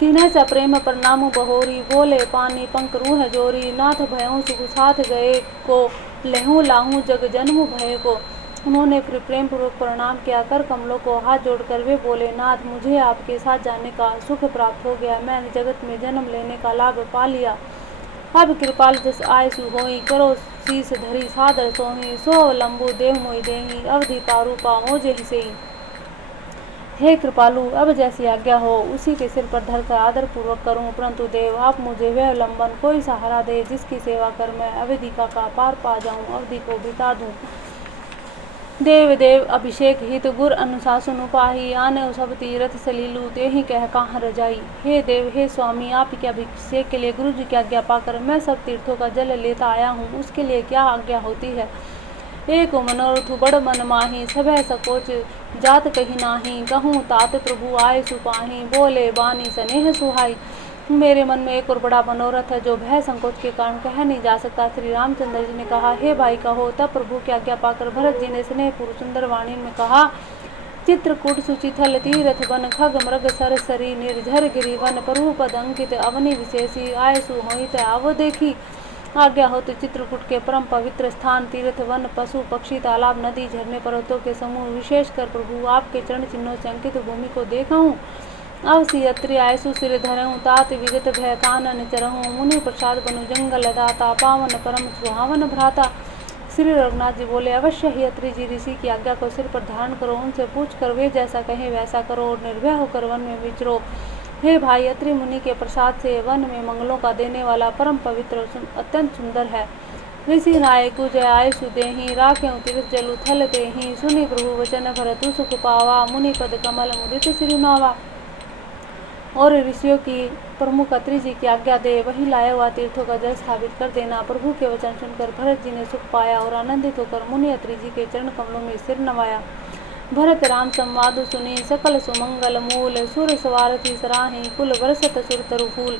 तीन सा प्रेम पर नाम बहोरी, बोले पानी पंख रूह जोरी, नाथ भयों सुख साथ गए को, लहू लाहू जग जन्म भय को। उन्होंने फिर प्रेम पूर्वक प्रणाम किया। कर कमलों को हाथ जोड़कर वे बोले, नाथ मुझे आपके साथ जाने का सुख प्राप्त हो गया। मैंने जगत में जन्म लेने का लाभ पा लिया। अब कृपाल जस आयसु होई, करो शीस धरी सादर सोही, सो अवलंबु देव मोहि देही, अवधि पारू पाओ जेहि सेई। हे कृपालु, अब जैसी आज्ञा हो उसी के सिर पर धरकर आदर पूर्वक करूं, परंतु देव आप मुझे वह अवलंबन कोई सहारा दे जिसकी सेवा कर मैं अवधिका का पार पा जाऊं, अवधि को बिता दूं। देव देव अभिषेक हित गुर अनुशासन उपाही, आने सब तीरथ सलीलु तेहि कह कहाँ रजाई। हे देव हे स्वामी, आप के अभिषेक के लिए गुरु जी की आज्ञा पाकर मैं सब तीर्थों का जल लेता आया हूँ, उसके लिए क्या आज्ञा होती है। एक मनोरथ बड़ मन माही, सभय सकोच जात कही नाही, कहूँ तात प्रभु आय सुपाही, बोले बानी स्नेह सुहाई। मेरे मन में एक और बड़ा मनोरथ है जो भय संकोच के कारण कह नहीं जा सकता। श्री रामचंद्र जी ने कहा, हे भाई कहो। तब प्रभु की आज्ञा पाकर भरत जी ने स्नेहपूर्व सुंदर वाणी में कहा, चित्रकूट सुचिथल तीरथ वन, खग मृग सरसरी, निर्झर गिरि वन, प्रभु पद अंकित अवनि विशेषी, आयसु होइत आवो देखी। आज्ञा हो तो चित्रकूट के परम पवित्र स्थान, तीर्थ वन, पशु पक्षी, तालाब, नदी, झरने, पर्वतों के समूह, विशेषकर प्रभु आपके चरण चिन्हों से अंकित भूमि को देखूं। अवसी अत्रि आयसु सिर धरऊं, तात विगत भय कानन चरहूं, मुनि प्रसाद बनु जंगल दाता, पावन परम सुहावन भ्राता। श्री रघुनाथ जी बोले, अवश्य ही अत्रि जी ऋषि की आज्ञा को सिर पर धारण करो, उनसे पूछ कर वे जैसा कहें वैसा करो और निर्भय होकर वन में विचरो। हे भाई, अत्रि मुनि के प्रसाद से वन में मंगलों का देने वाला परम पवित्र अत्यंत सुंदर है। ऋषि नायक जय आयसु देहि, राखें तीर्थ जलु थल तेहि, सुनि प्रभु वचन भरतु सुख पावा, मुनि पद कमल मुदित सिरुनावा। और ऋषियों की प्रमुख अत्रि जी की आज्ञा दे, वही लाया हुआ तीर्थों का जल स्थापित कर देना। प्रभु के वचन सुनकर भरत जी ने सुख पाया और आनंदित होकर मुनि अत्रि जी के चरण कमलों में सिर नवाया। भरत राम संवाद सुनी, सकल सुमंगल मूल, सुर सवारथी सराही, कुल बरसत सुर तरु फूल।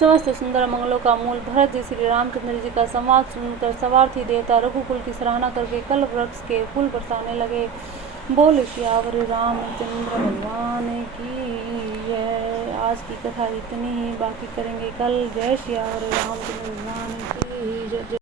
समस्त सुंदर मंगलों का मूल भरत जी श्री रामचंद्र जी का संवाद सुनकर सवारथी देवता रघुकुल की सराहना करके कल वृक्ष के फूल बरसाने लगे। बोल श्यावर रामचंद्र भगवान की जय। आज की कथा इतनी ही, बाकी करेंगे कल। जय श्यावर रामचंद्र भगवान की जय।